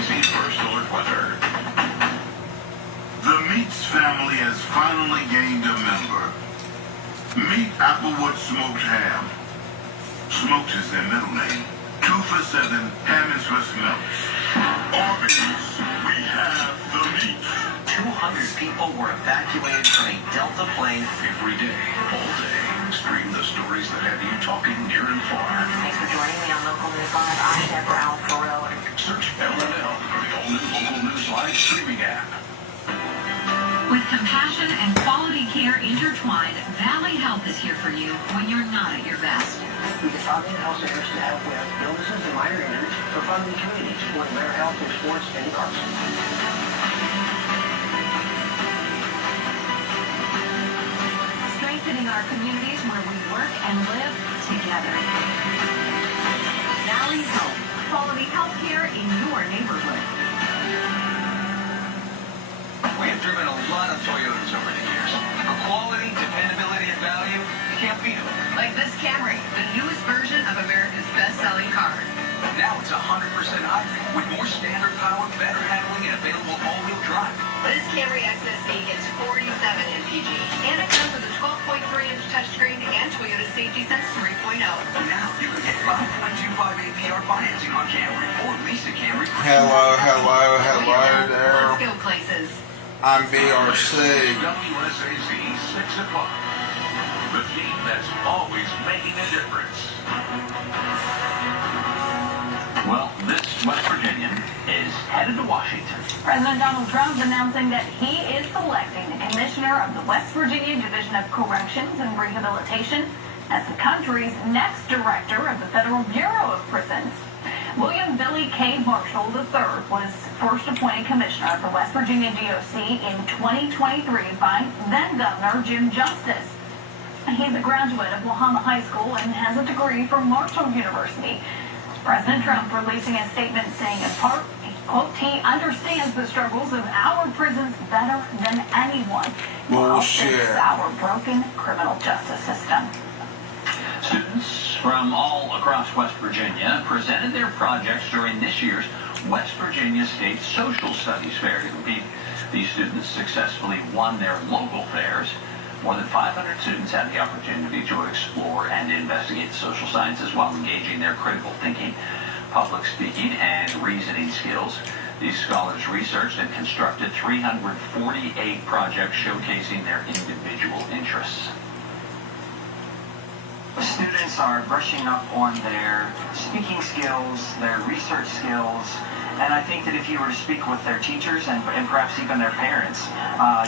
Tracy's First Alert Weather. The Meats family has finally gained a member. Meet Applewood Smoked Ham. Smoked is their middle name. 2 for $7, ham and Swiss melts. Arby's, we have the meat. 200 people were evacuated from a Delta plane Every day, all day. Stream the stories that have you talking near and far. Thanks for joining me on Local News Live. I'm Deborah Alfaro. Search LNL for the all-new Local News Live streaming app. With compassion and quality care intertwined, Valley Health is here for you when you're not at your best. We define health centers to help with illnesses and minor injuries for funding communities supporting better health in sports and the arts. Strengthening our communities where we work and live together. Valley Health, quality health care in your neighborhood. We have driven a lot of Toyotas over the years. For quality, dependability, and value, you can't beat them. Like this Camry, the newest version of America's best-selling car. Now it's 100% hybrid with more standard power, better handling, and available all-wheel drive. This Camry XSE gets 47 mpg, and it comes with a 12.3-inch touchscreen and Toyota Safety Sense 3.0. Now you can get 5.25 APR financing on Camry or lease a Camry. Hello there. Let's go places. I'm BRC. WSAZ 6 o'clock. The team that's always making a difference. Well, this West Virginian is headed to Washington. President Donald Trump announcing that he is selecting the commissioner of the West Virginia Division of Corrections and Rehabilitation as the country's next director of the Federal Bureau of Prisons. William Billy K. Marshall III was first appointed commissioner of the West Virginia DOC in 2023 by then-Governor Jim Justice. He's a graduate of Lahoma High School and has a degree from Marshall University. President Trump releasing a statement saying, in part, quote, he understands the struggles of our prisons better than anyone. Bullshit. Our broken criminal justice system. Students from all across West Virginia presented their projects during this year's West Virginia State Social Studies Fair. These students successfully won their local fairs. More than 500 students had the opportunity to explore and investigate social sciences while engaging their critical thinking, public speaking, and reasoning skills. These scholars researched and constructed 348 projects showcasing their individual interests. Students are brushing up on their speaking skills, their research skills, and I think that if you were to speak with their teachers and perhaps even their parents,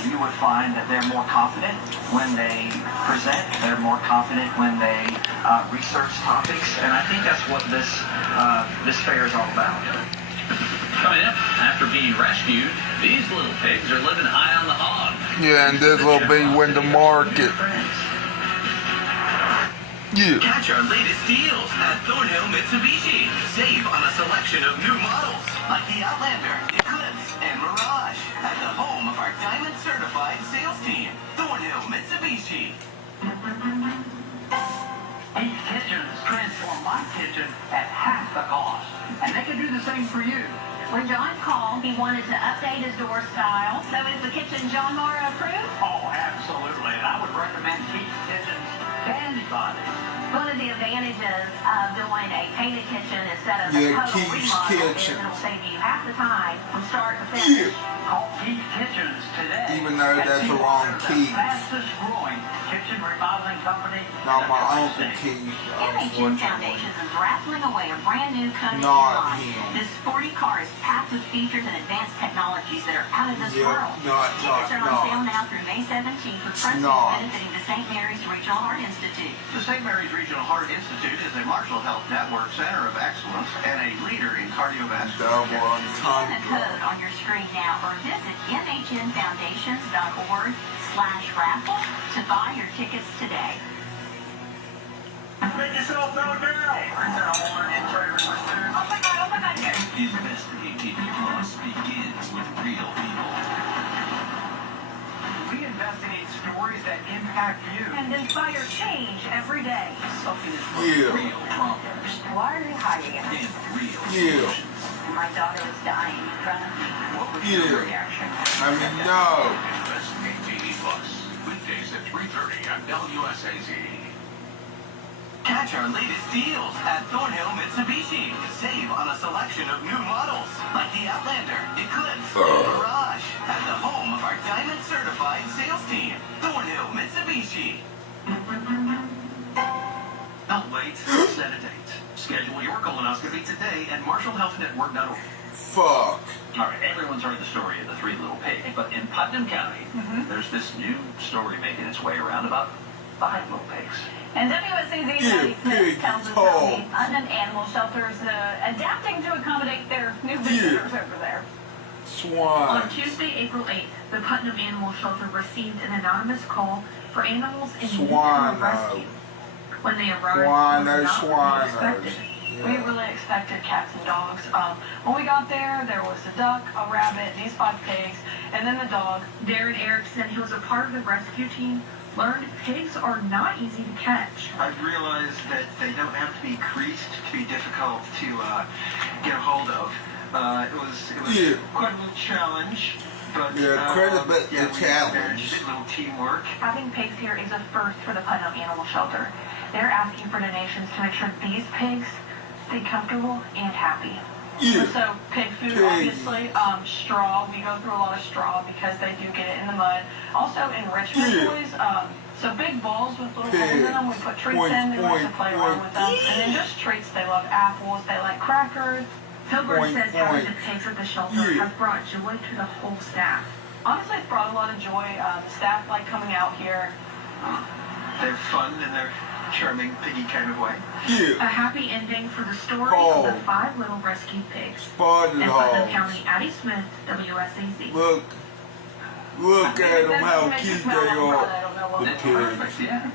you would find that they're more confident when they present, they're more confident when they research topics, and I think that's what this fair is all about. Coming up, after being rescued, these little pigs are living high on the hog. Yeah, and this will be when the market. Yeah. Catch our latest deals at Thornhill Mitsubishi. Save on a selection of new models like the Outlander, Eclipse, and Mirage at the home of our Diamond Certified sales team, Thornhill Mitsubishi. These kitchens transform my kitchen at half the cost, and they can do the same for you. When John called, he wanted to update his door style. So is the kitchen John Mara approved? Oh, absolutely, and I would recommend Keith's Kitchens to anybody. One of the advantages of doing a painted kitchen instead of a Yeah, total Keith's remodel is Kitchen. it'll save you half the time from start to finish. Call Keith's Kitchens today. Even though that's the wrong key. Keith. Fastest growing kitchen remodeling company. Not my uncle Keith, MHN unfortunately. Foundations is raffling away a brand new Cody Not line. him. This sporty car is packed with features and advanced technologies that are out of this Yep, world. Tickets are on sale now through May 17th for proceeds benefiting the St. Mary's Regional Heart Institute. The St. Mary's Regional Heart Institute is a Marshall Health Network Center of Excellence and a leader in cardiovascular Double care. Scan the entendre. code on your screen now or visit mhnfoundations.org/raffle to buy your tickets today. Make yourself known now. Investigating influence begins with real people. We investigate stories that impact you. And inspire change every day. Something is Yeah. real problems Why are you hiding it? and real Yeah. solutions. My daughter was dying in front of me. What was Yeah. your reaction? I mean, no. Investigate TV Plus. Weekdays at 3:30 on WSAZ. Catch our latest deals at Thornhill Mitsubishi. Save on a selection of new models like the Outlander, Eclipse, and Mirage at the home of our Diamond Certified sales team, Thornhill Mitsubishi. Not wait, set a date. Schedule your colonoscopy today at MarshallHealthNetwork.org. Fuck. All right, everyone's heard the story of the three little pigs, but in Putnam County, there's this new story making its way around about 5 little pigs. And WSAZ's Yeah, Maddie Smith pig tells us talk. how the Putnam Animal Shelter's adapting to accommodate their new visitors over there. Swine. On Tuesday, April 8th, the Putnam Animal Shelter received an anonymous call for animals in need Swine. of rescue. When they arrived, Swine, they were not what they swine. expected. We really expected cats and dogs. When we got there was a duck, a rabbit, these 5 pigs, and then the dog. Darren Erickson, who was a part of the rescue team, learned pigs are not easy to catch. I've realized that they don't have to be creased to be difficult to get a hold of. It was Yeah. quite a little challenge, but Yeah, credit but the we challenge. managed it, a little teamwork. Having pigs here is a first for the Putnam Animal Shelter. They're asking for donations to make sure these pigs stay comfortable and happy. Yeah. So pig food, Pig. obviously, straw. We go through a lot of straw because they do get it in the mud. Also enrichment Yeah. toys. So big balls with little holes Pig. in them. We put treats Point, in. They like to point, play around point. with them. And then just treats. They love apples. They like crackers. Hilbert Point, says having point. the pigs at the shelter Yeah. has brought joy to the whole staff. Honestly, it's brought a lot of joy. The staff like coming out here. They're fun in their charming piggy kind of way. A Yeah. happy ending for the story Oh. of the 5 little rescued pigs. Spotted In Putnam hogs. County, Addie Smith, WSAZ. Look at them, how Makes you cute smell they like are. blood. I don't know what The it's pigs. Yeah.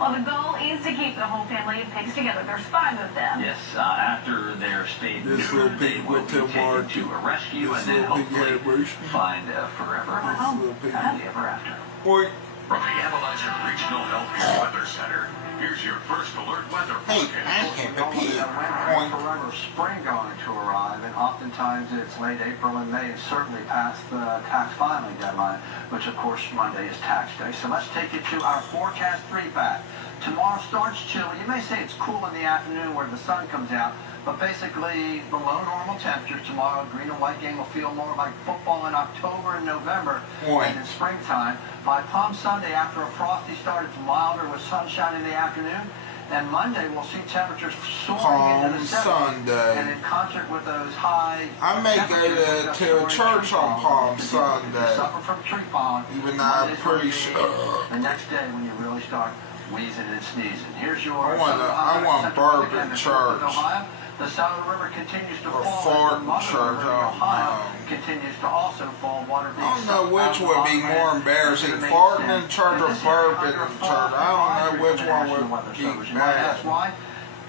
Well, the goal is to keep the whole family of pigs together. There's 5 of them. Yes, after their stay This neutered, little they pig will went be to taken market. to a rescue This and then little pig hopefully had roasted. find forever This little pig. happily ever after. Boy, From the Appalachian Regional Healthcare Weather Center, here's your first alert weather hey, forecast. I'm Peppa Pig. Point. Forever spring going to arrive, and oftentimes it's late April and May, and certainly past the tax filing deadline, which of course Monday is tax day. So let's take you to our forecast 3-pack. Tomorrow starts chilly. You may say it's cool in the afternoon where the sun comes out, but basically below normal temperatures tomorrow. Green and white game will feel more like football in October and November Point. than in springtime. By Palm Sunday, after a frosty start, it's milder with sunshine in the afternoon. And Monday, we'll see temperatures soaring Palm into the 70s. Sunday. And in concert with those high I may go temperatures, to we'll church tree on pollen. Palm If you Sunday. suffer from tree pollen, Even though I'm Monday's gonna pretty be sure. the next day when you really start wheezing and sneezing. Here's your I want bourbon church. Ohio. The Saddle River continues to Or fall. fart as the Mother church, River in oh, Ohio no. continues to also fall. Water being I don't know sucked which out would of be the more Ohio embarrassing, to the farting main in church or stem. This year, burping in under church. I don't know which one would be You might bad. ask why.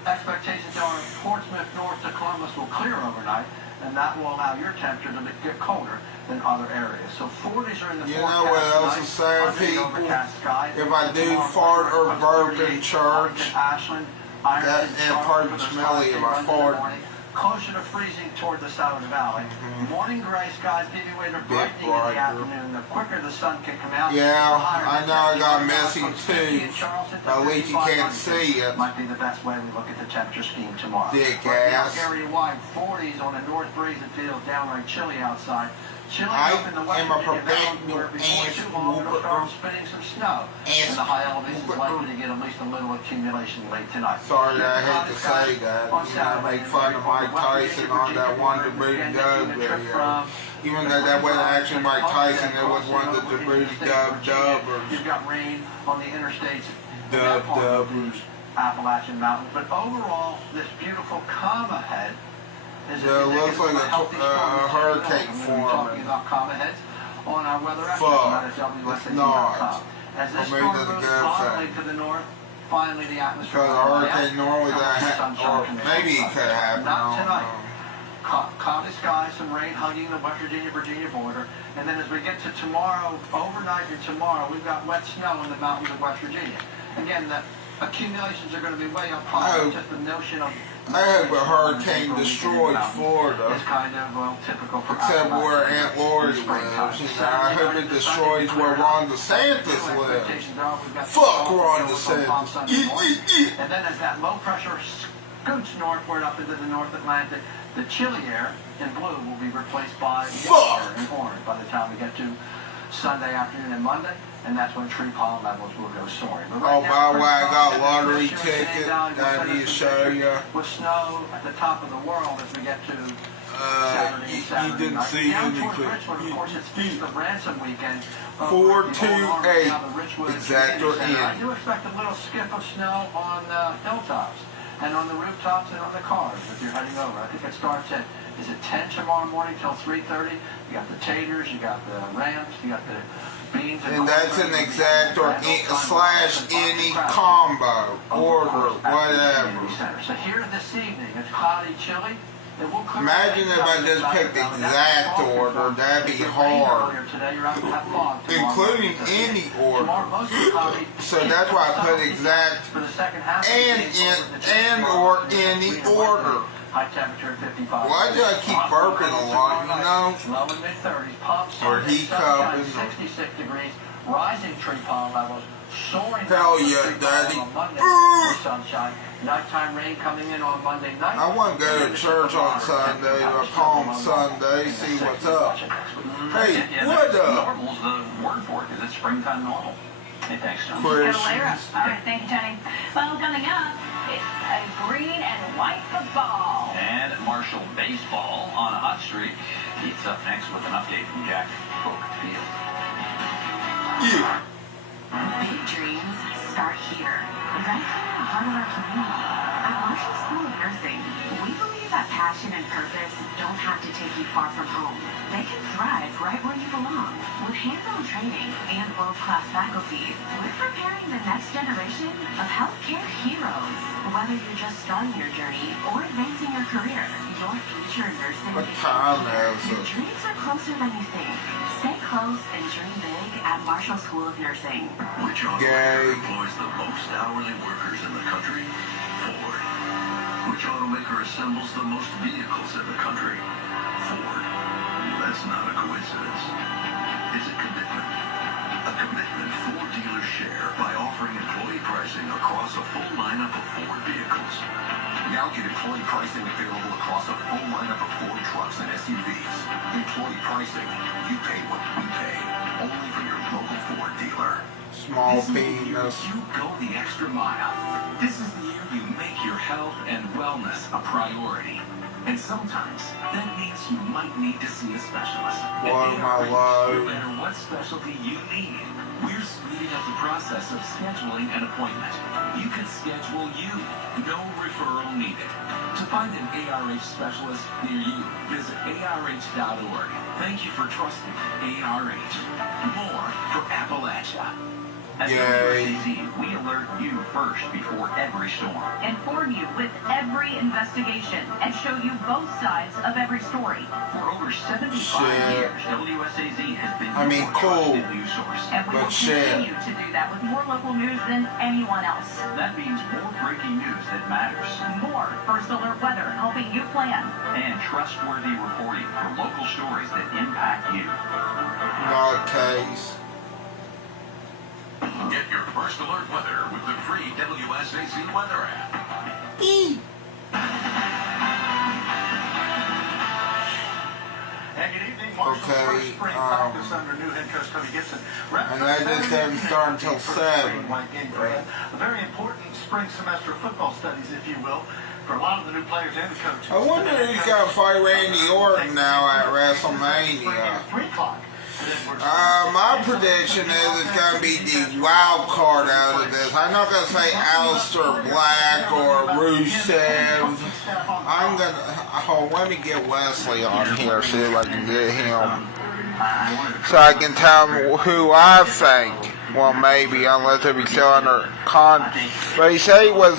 Expectations are Portsmouth north to Columbus will clear overnight, and that will allow your temperature to get colder than other areas. So 40s are in the You forecast know what else tonight, is sad, under the people? overcast skies. If I do Tomorrow fart or morning, burp in 38, church, Ashland, Ironton, that- and Charlotte probably for those smelly if I 5 runs in the fart. morning, closer to freezing toward the Southern Valley. Morning gray skies give you way to brightening in the brighter. afternoon. The quicker the sun can come out, Yeah, the higher I the know I got temperature. messy From 50 in tooth. Charleston to At least you 55 can't on see it. Might be the best way we look at the temperature scheme tomorrow. Dick Right now, ass. area-wide 40s on the north breeze. It feels downright chilly outside. Chilly I up in the West am a Virginia Valley, where professional before ass too long it'll whooper. start spitting some snow. Ass And the high elevation is whooper. likely to get at least a little accumulation late tonight. Sorry, I hate to say that. You know, make fun of Mike Tyson on that one Djibouti Dub video. Even though that wasn't actually Mike Tyson, it was one of the Djibouti Dubbers. You've got rain on the interstates. Dubbers. Appalachian Mountains. But overall, this beautiful comma head is Yeah, it looks like a healthy hurricane We're talking forming. about comma heads on our weather Fuck. at It's WSAZ.com. not. As this Or maybe storm that's a moves good finally thing. to the north, finally the atmosphere Because a will dry hurricane out. normally Now doesn't the happen, sunshine or can make maybe it it could happen. I Not don't tonight. know. Cloudy skies, some rain hugging the West Virginia border. And then as we get to tomorrow, overnight and tomorrow, we've got wet snow in the mountains of West Virginia. Again, the accumulations are going to be way up high. Oh. Just the notion of I hope a hurricane destroys Florida. It's kind of, well, typical for Except where Aunt Lori lives. I hope it destroys where Ron DeSantis lives. Fuck Ron DeSantis. And then as that low pressure scoots northward up into the North Atlantic, the chilly air in blue will be replaced by the air in orange by the time we get to Sunday afternoon and Monday. And that's when tree pollen levels will go soaring. Oh, by the way, I got a lottery ticket that I need to show you. With snow at the top of the world as we get to Saturday you didn't night. see Down any towards Richmond, of course, it's Feast of Ransom weekend. 428 exactor in. I do expect a little skip of snow on hilltops and on the rooftops and on the cars if you're heading over. I think it starts at, is it 10 tomorrow morning till 3:30? You got the taters, you got the rams, you got the beans. And that's an exactor slash any combo order, whatever. So here this evening, it's cloudy, chilly. Imagine if I just picked exact order, that'd be hard. Including any order. So that's why I put exact and or any order. High temperature 55. Why do I keep burping a lot, you know? Low and mid-30s, pumps, Or hiccuping. 66 degrees, rising tree pollen levels, soaring. Hell yeah, Daddy. On Monday, sunshine. Nighttime rain coming in on Monday night. I want to go to church on Sunday, or Palm Sunday, see what's up. Hey, what up? Normal's the word for it, because it's springtime normal. Hey, thanks, Tony. Questions? All right, thank you, Tony. Well, coming up, it's a green and white football. And Marshall baseball on a hot streak. He's up next with an update from Jack Field. Yeah. Big dreams start here, right here in the heart of our community. At Marshall School of Nursing, we believe that passion and purpose don't have to take you far from home. They can thrive right where you belong. With hands-on training and world-class faculty, we're preparing the next generation of healthcare heroes. Whether you're just starting your journey or advancing your career, your future in nursing What is time here. is Your it? dreams are closer than you think. Stay close and dream big at Marshall School of Nursing. Which automaker employs the most hourly workers in the country? Ford. Which automaker assembles the most vehicles in the country? Ford. That's not a coincidence. It's a commitment. A commitment Ford dealers share by offering employee pricing across a full lineup of Ford vehicles. Now get employee pricing available across a full lineup of Ford trucks and SUVs. Employee pricing. You pay what we pay. Only from your local Ford dealer. Small This is the year penis. you go the extra mile. This is the year you make your health and wellness a priority. And sometimes that means you might need to see a specialist. What am I No low? matter what specialty you need, we're speeding up the process of scheduling an appointment. You can schedule you. No referral needed. To find an ARH specialist near you, visit ARH.org. Thank you for trusting ARH. More for Appalachia. At Yay. WSAZ, we alert you first before every storm. Inform you with every investigation and show you both sides of every story. For over 75 Shit. years, WSAZ has been I mean, your cool. trusted news source. And we But will shit. continue to do that with more local news than anyone else. That means more breaking news that matters. More First Alert weather helping you plan. And trustworthy reporting for local stories that impact you. Not a case. Get your First Alert weather with the free WSAZ weather app. And good evening, Marshall's Okay, first spring practice under new head coach Tony Gibson. And that just doesn't start until 7. A very important spring semester football studies, if you will, for a lot of the new players and the coaches. I wonder who's going to fight Randy Orton now at WrestleMania. 3 o'clock. My prediction is it's going to be the wild card out of this. I'm not going to say Aleister Black or Rusev. I'm going to, let me get Wesley on here, see if I can get him. So I can tell him who I think. Well, maybe, unless if he's still under but he said he was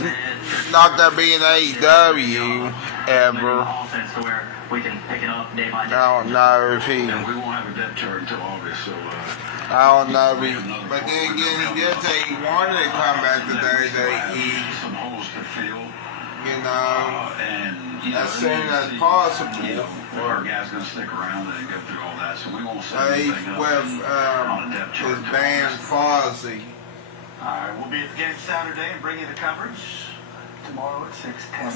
not going to be in AEW ever. We can pick it up day by day. I don't know if he... We won't have a depth chart until August, so I don't know, but then again, he did say he wanted to come back to WWE. some holes to fill. you know, And as soon as possible. our guy's going to stick around and go through all that, so we won't set He's anything up with on a depth chart. his band Fozzy. All right, we'll be at the game Saturday and bring you the coverage tomorrow at 6:10.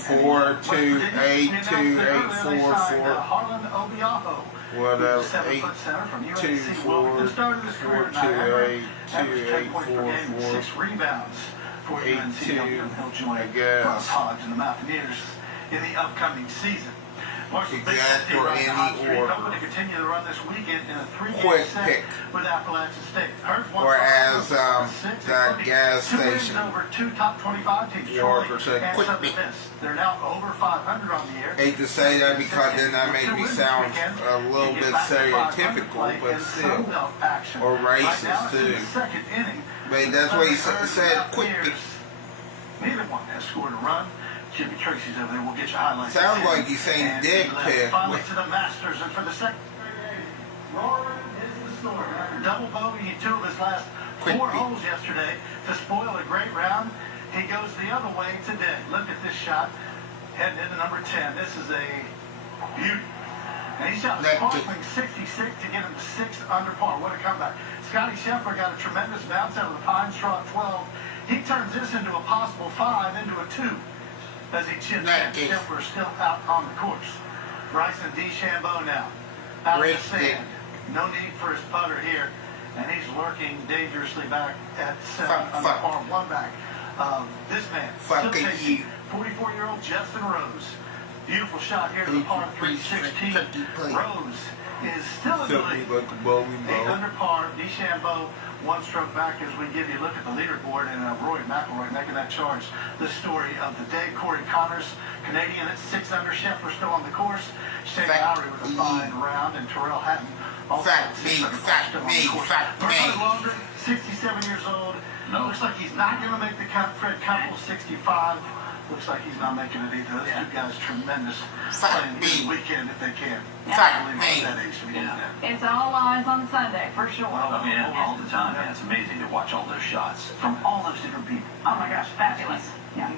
4282844. Harlan Obiaho. Whatever. 7-foot center from UNC 824 Wilmington started his career in Niagara. Averaged 10 points per game and 6 rebounds for UNC. He'll join Russ Hodge and the Mountaineers in the upcoming season. Marshall's baseball team right now hoping to continue the run this weekend in a 3-game set with Appalachian State. Or as that gas station over 2 top 25 teams. worker said, quick pick. They're now over 500 on the year. Hate to say that because then that made me sound a little bit stereotypical, but still, or racist too. But that's what he said, quick pick. Neither one has scored a run. Jimmy Tracy's over there. We'll get you highlights. Sounds like he's saying dick pic. Finally to the Masters, and for the second Rory is the story. After double bogey, he 2 of his last 4 holes yesterday to spoil a great round. He goes the other way today. Look at this shot. Heading into number 10. This is a beauty. And he shot a sparkling 66 to get him 6 under par. What a comeback. Scotty Scheffler got a tremendous bounce out of the pine straw at 12. He turns this into a possible 5, into a 2. As he chips in, Scheffler still out on the course. Bryson DeChambeau now out of the sand. No need for his putter here, and he's lurking dangerously back at 7 on the par 1 back. This man still chasing 44-year-old Justin Rose. Beautiful shot here to the par 316. Rose is still in the lead. 8 under par. DeChambeau 1 stroke back as we give you a look at the leaderboard, and Rory McIlroy making that charge. The story of the day. Corey Connors, Canadian at 6 under. Scheffler still on the course. Shane Lowry with a fine round, and Terrell Hatton also at 6 under. Still on the course. Bernard Longer, 67 years old. Looks like he's not going to make the cut. Fred Couple, 65. Looks like he's not making it either. Those 2 guys tremendous. Playing this weekend if they can. It's all eyes on Sunday, for sure. Oh, yeah, all the time. Yeah, it's amazing to watch all those shots from all those different people. Oh my gosh, fabulous. Yeah.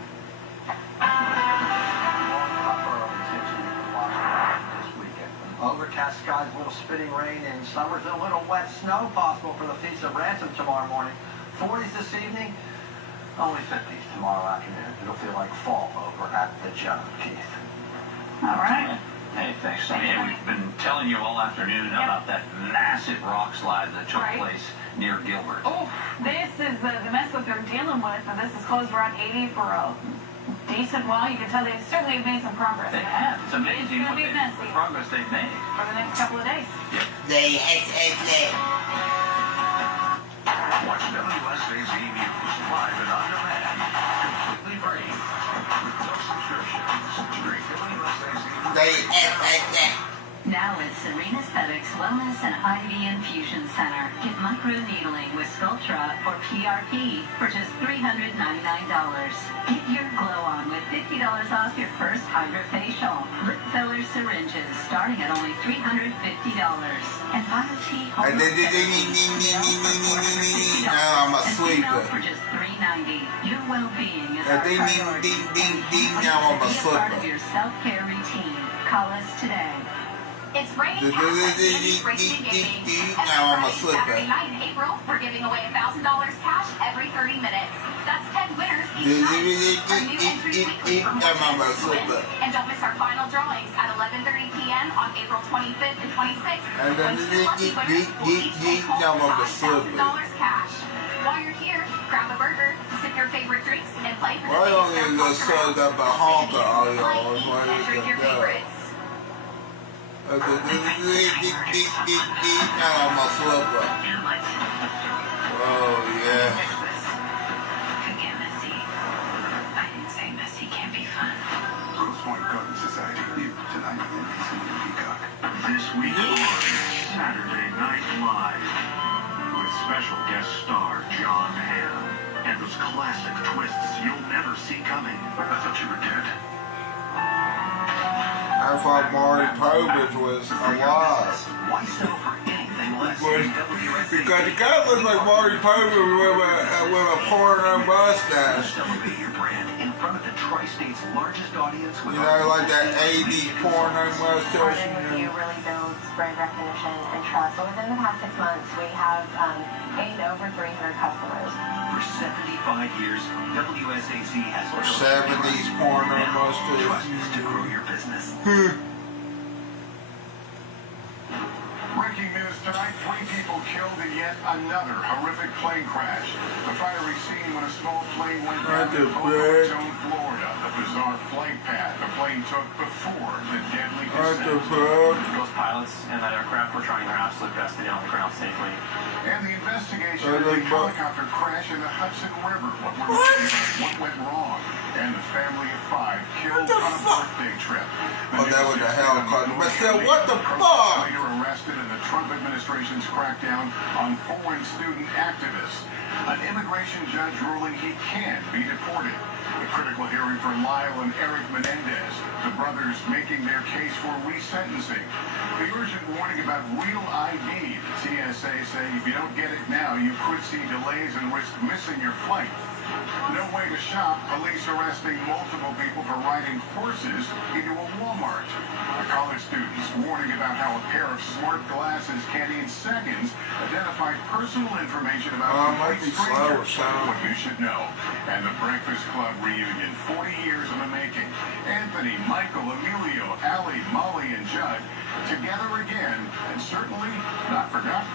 Overcast skies, a little spitting rain in Somersville, a little wet snow possible for the Feast of Ransom tomorrow morning. 40s this evening, only 50s tomorrow afternoon. It'll feel like fall over at the John Keith. All right. Hey, thanks. We've been telling you all afternoon about that massive rock slide that took place near Gilbert. Oh, this is the mess that they're dealing with, and this is closed around 80 for a decent while. You can tell they've certainly made some progress. They have. It's amazing what the progress they've made. For the next couple of days. Watch WSAZ News live and on demand, completely free. No subscriptions. Stream WSAZ. Now at Serene Aesthetics Wellness and IV Infusion Center. Get microneedling with Sculptra or PRP for just $399. Get your glow on with $50 off your first hydrofacial. Lip filler syringes starting at only $350. And Biotique I'm a sleeper. for just $390. Your well-being is Now our priority. Now I'm a Be a part of sleeper. your self-care routine. Call us today. It's raining cash racing gaming. Now I'm a slipper. Saturday night in April, we're giving away $1,000 cash every 30 minutes. That's 10 winners each night. Our new entries weekly for more chances to win. And don't miss our final drawings at 11:30 p.m. on April 25th and 26th. And then When 2 lucky winners will each take home $5,000 cash. While you're here, grab a burger, sip your favorite drinks, and play for Why the don't biggest you just serve up a honker all y'all? and drink your favorites. Now I'm a flipper. Oh yeah. Forget messy. I didn't say messy can't be fun. Grosse Pointe Garden Society new tonight on NBC Peacock. This week on Saturday Night Live with special guest star John Hamm and those classic twists you'll never see coming. I thought you were dead. I thought Maury Povich was alive. Why sell for anything less than WSAZ? Because the guy looks like Maury Povich with a porno mustache. Celebrate your brand in front of the Tri-State's largest audience with You know, like that 80s porno mustache. Review really builds brand recognition and trust. So within the past 6 months, we have gained over 300 customers. For 75 years, WSAZ has built 70s porno trust mustache. to grow your business. Breaking news tonight, 3 people killed in yet another horrific plane crash. The fiery scene when a small plane went down in Boca Raton, Florida. The bizarre flight path the plane took before the deadly descent. Those pilots and that aircraft were trying their absolute best to get on the ground safely. And the investigation of the helicopter crash in the Hudson River. What went wrong? And the family of 5 killed on a birthday trip. Oh, that was a helicopter. But still, what the fuck? Later arrested in the Trump administration's crackdown on foreign student activists. An immigration judge ruling he can be deported. A critical hearing for Lyle and Eric Menendez, the brothers making their case for resentencing. The urgent warning about real ID. The TSA say if you don't get it now, you could see delays and risk missing your flight. No way to shop. Police arresting multiple people for riding horses into a Walmart. College students warning about how a pair of smart glasses can in seconds identify personal information about strangers. What you should know. And the Breakfast Club reunion, 40 years in the making. Anthony, Michael, Emilio, Allie, Molly, and Judd together again, and certainly not forgotten.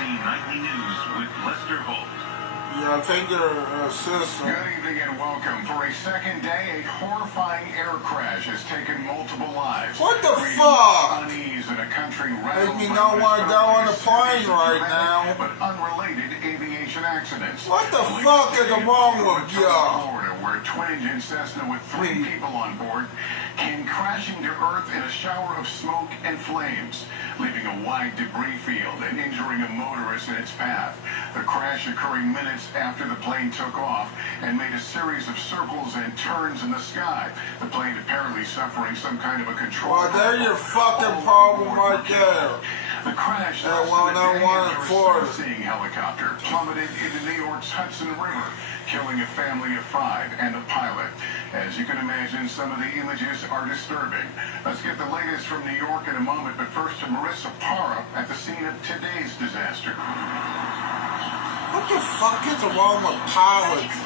Nightly News with Lester Holt. Yeah, I think your sister. Good evening and welcome. For a second day, a horrifying air crash has taken multiple lives. What the fuck? Unease in a country Make me not want to go on the plane right now. But unrelated aviation accidents. What the fuck is wrong with y'all? Florida, where a twin-engine Cessna with 3 people on board came crashing to earth in a shower of smoke and flames, leaving a wide debris field and injuring a motorist in its path. The crash occurring minutes after the plane took off and made a series of circles and turns in the sky. The plane apparently suffering some kind of a control. Well, there's your fucking problem right there. The crash That seeing helicopter plummeted into New York's Hudson River, killing a family of 5 and a pilot. As you can imagine, some of the images are disturbing. Let's get the latest from New York in a moment, but first to Marissa Parra at the scene of today's disaster. What the fuck is wrong with pilots?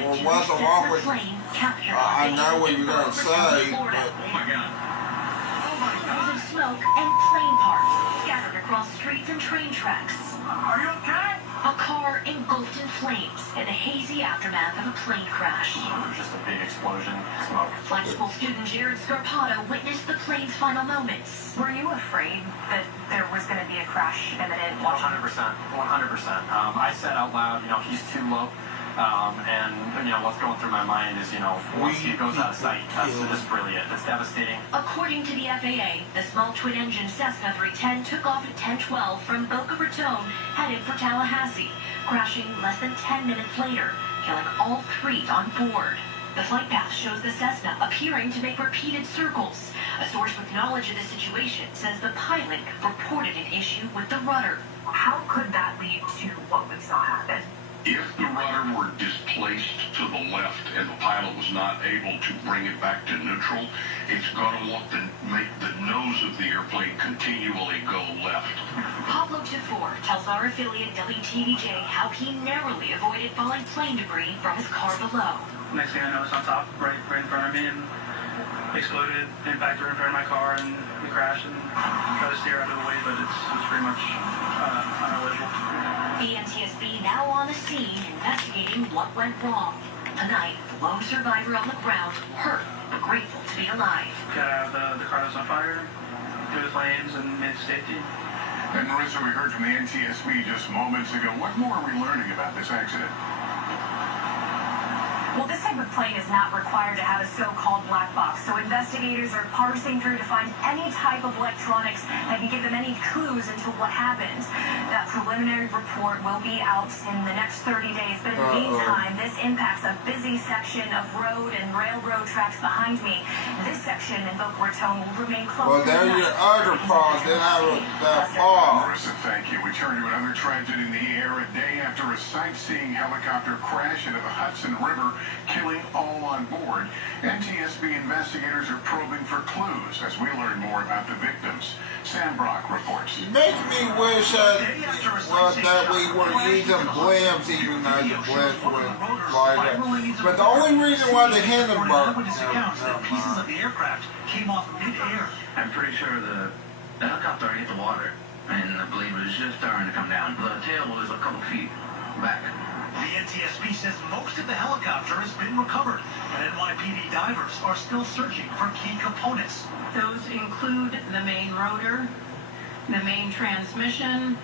Or what's wrong with... I know what you're going to say, but... Oh my God. Of smoke and plane parts scattered across streets and train tracks. Are you okay? A car engulfed in flames in the hazy aftermath of a plane crash. It was just a big explosion, smoke. Flight school student Jared Scarpato witnessed the plane's final moments. Were you afraid that there was going to be a crash imminent? 100%. 100%. I said out loud, he's too low. And what's going through my mind is, once he goes out of sight, that's brilliant. That's devastating. According to the FAA, the small twin-engine Cessna 310 took off at 10:12 from Boca Raton, headed for Tallahassee, crashing less than 10 minutes later, killing all 3 on board. The flight path shows the Cessna appearing to make repeated circles. A source with knowledge of the situation says the pilot reported an issue with the rudder. How could that lead to what we saw happen? If the rudder were displaced to the left and the pilot was not able to bring it back to neutral, it's going to make the nose of the airplane continually go left. Pablo Tafour tells our affiliate WTVJ how he narrowly avoided falling plane debris from his car below. Next thing I know, it's on top, right in front of me, and exploded, impacted right in front of my car, and we crashed and tried to steer out of the way, but it's pretty much unavoidable. The NTSB now on the scene investigating what went wrong. Tonight, the lone survivor on the ground, hurt but grateful to be alive. Got out of the car that was on fire, through the flames, and made it to safety. And Marissa, we heard from the NTSB just moments ago. What more are we learning about this accident? Well, this had type of plane is not required to have a so-called black box, so investigators are parsing through to find any type of electronics that can give them any clues into what happened. That preliminary report will be out in the next 30 days, but in the meantime, this impacts a busy section of road and railroad tracks behind me. This section in Boca Raton will remain closed. Well, there's your other part. Then I wrote that off. Marissa, thank you. We turn to another tragedy in the air a day after a sightseeing helicopter crash into the Hudson River, killing all on board. NTSB investigators are probing for clues as we learn more about the victims. Sam Brock reports. It makes me wish that we were using blimps, even though the blimps would fly that. But the only reason why the Hindenburg... Pieces of the aircraft came off mid-air. I'm pretty sure the helicopter hit the water, and I believe it was just starting to come down. The tail was a couple feet back. The NTSB says most of the helicopter has been recovered, but NYPD divers are still searching for key components. Those include the main rotor, the main transmission,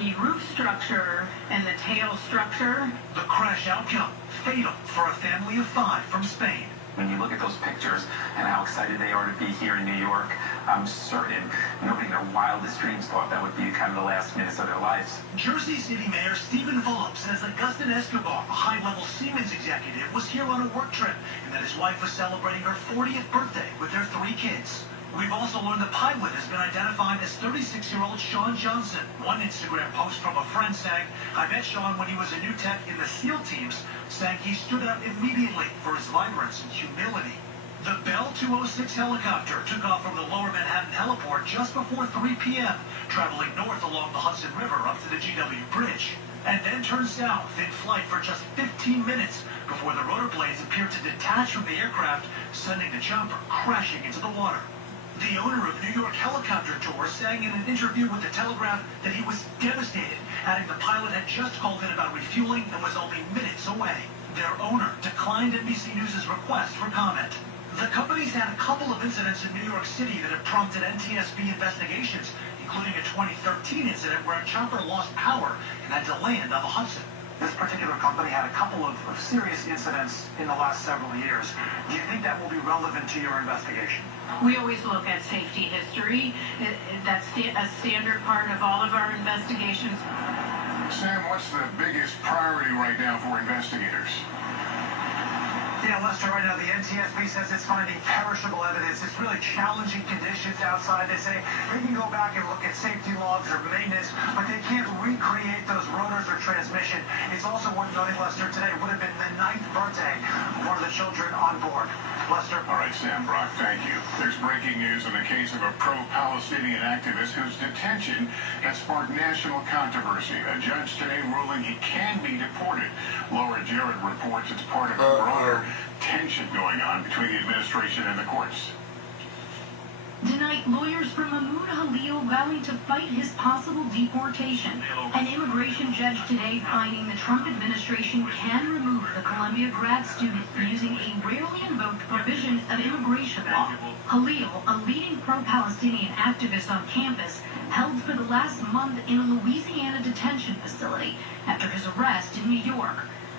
the roof structure, and the tail structure. The crash outcome, fatal for a family of 5 from Spain. When you look at those pictures and how excited they are to be here in New York, I'm certain nobody in their wildest dreams thought that would be kind of the last minutes of their lives. Jersey City Mayor Stephen Fulop says Augustin Escobar, a high-level Siemens executive, was here on a work trip and that his wife was celebrating her 40th birthday with their 3 kids. We've also learned the pilot has been identified as 36-year-old Sean Johnson. One Instagram post from a friend saying, "I met Sean when he was a new tech in the SEAL teams," saying he stood out immediately for his vibrance and humility. The Bell 206 helicopter took off from the Lower Manhattan heliport just before 3 p.m., traveling north along the Hudson River up to the GW Bridge, and then turned south in flight for just 15 minutes before the rotor blades appeared to detach from the aircraft, sending the chopper crashing into the water. The owner of New York Helicopter Tour sang in an interview with The Telegraph that he was devastated, adding the pilot had just called in about refueling and was only minutes away. Their owner declined NBC News' request for comment. The company's had a couple of incidents in New York City that have prompted NTSB investigations, including a 2013 incident where a chopper lost power and had to land on the Hudson. This particular company had a couple of serious incidents in the last several years. Do you think that will be relevant to your investigation? We always look at safety history. That's a standard part of all of our investigations. Sam, what's the biggest priority right now for investigators? Yeah, Lester, right now the NTSB says it's finding perishable evidence. It's really challenging conditions outside. They say they can go back and look at safety logs or maintenance, but they can't recreate those rotors or transmission. It's also worth noting, Lester, today would have been the 9th birthday of one of the children on board. Lester? All right, Sam Brock, thank you. There's breaking news in the case of a pro-Palestinian activist whose detention has sparked national controversy. A judge today ruling he can be deported. Laura Jarrett reports it's part of a broader tension going on between the administration and the courts. Tonight, lawyers for Mahmoud Halil vowing to fight his possible deportation. An immigration judge today finding the Trump administration can remove the Columbia grad student using a rarely invoked provision of immigration law. Halil, a leading pro-Palestinian activist on campus, held for the last month in a Louisiana detention facility after his arrest in New York.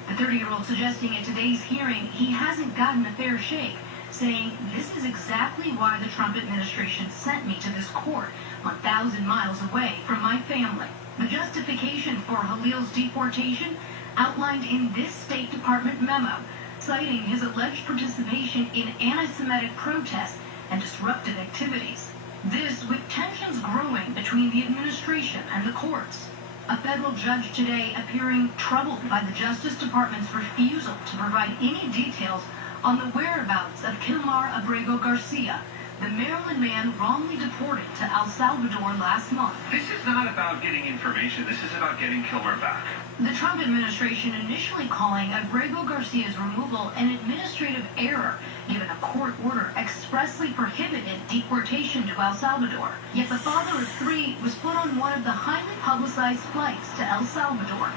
The 30-year-old suggesting at today's hearing he hasn't gotten a fair shake, saying, "This is exactly why the Trump administration sent me to this court, 1,000 miles away from my family." The justification for Halil's deportation outlined in this State Department memo, citing his alleged participation in anti-Semitic protests and disruptive activities. This with tensions growing between the administration and the courts. A federal judge today appearing troubled by the Justice Department's refusal to provide any details on the whereabouts of Kilmar Abrego Garcia, the Maryland man wrongly deported to El Salvador last month. This is not about getting information. This is about getting Kilmer back. The Trump administration initially calling Abrego Garcia's removal an administrative error, given a court order expressly prohibited deportation to El Salvador. Yet the father of 3 was put on one of the highly publicized flights to El Salvador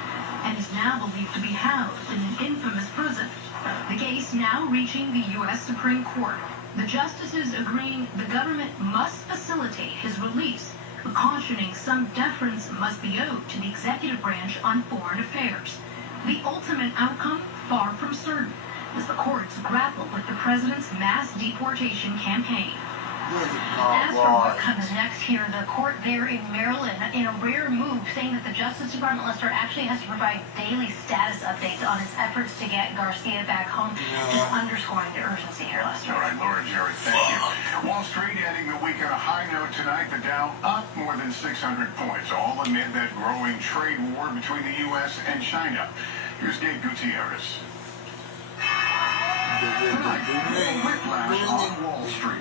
and is now believed to be housed in an infamous prison. The case now reaching the U.S. Supreme Court. The justices agreeing the government must facilitate his release, but cautioning some deference must be owed to the executive branch on foreign affairs. The ultimate outcome far from certain, as the courts grapple with the president's mass deportation campaign. As for what comes next here, the court there in Maryland, in a rare move, saying that the Justice Department, Lester, actually has to provide daily status updates on its efforts to get Garcia back home, just underscoring the urgency here, Lester. All right, Laura, Jerry, thank you. Wall Street ending the week on a high note tonight. The Dow up more than 600 points, all amid that growing trade war between the U.S. and China. Here's Dave Gutierrez. Tonight, whiplash on Wall Street.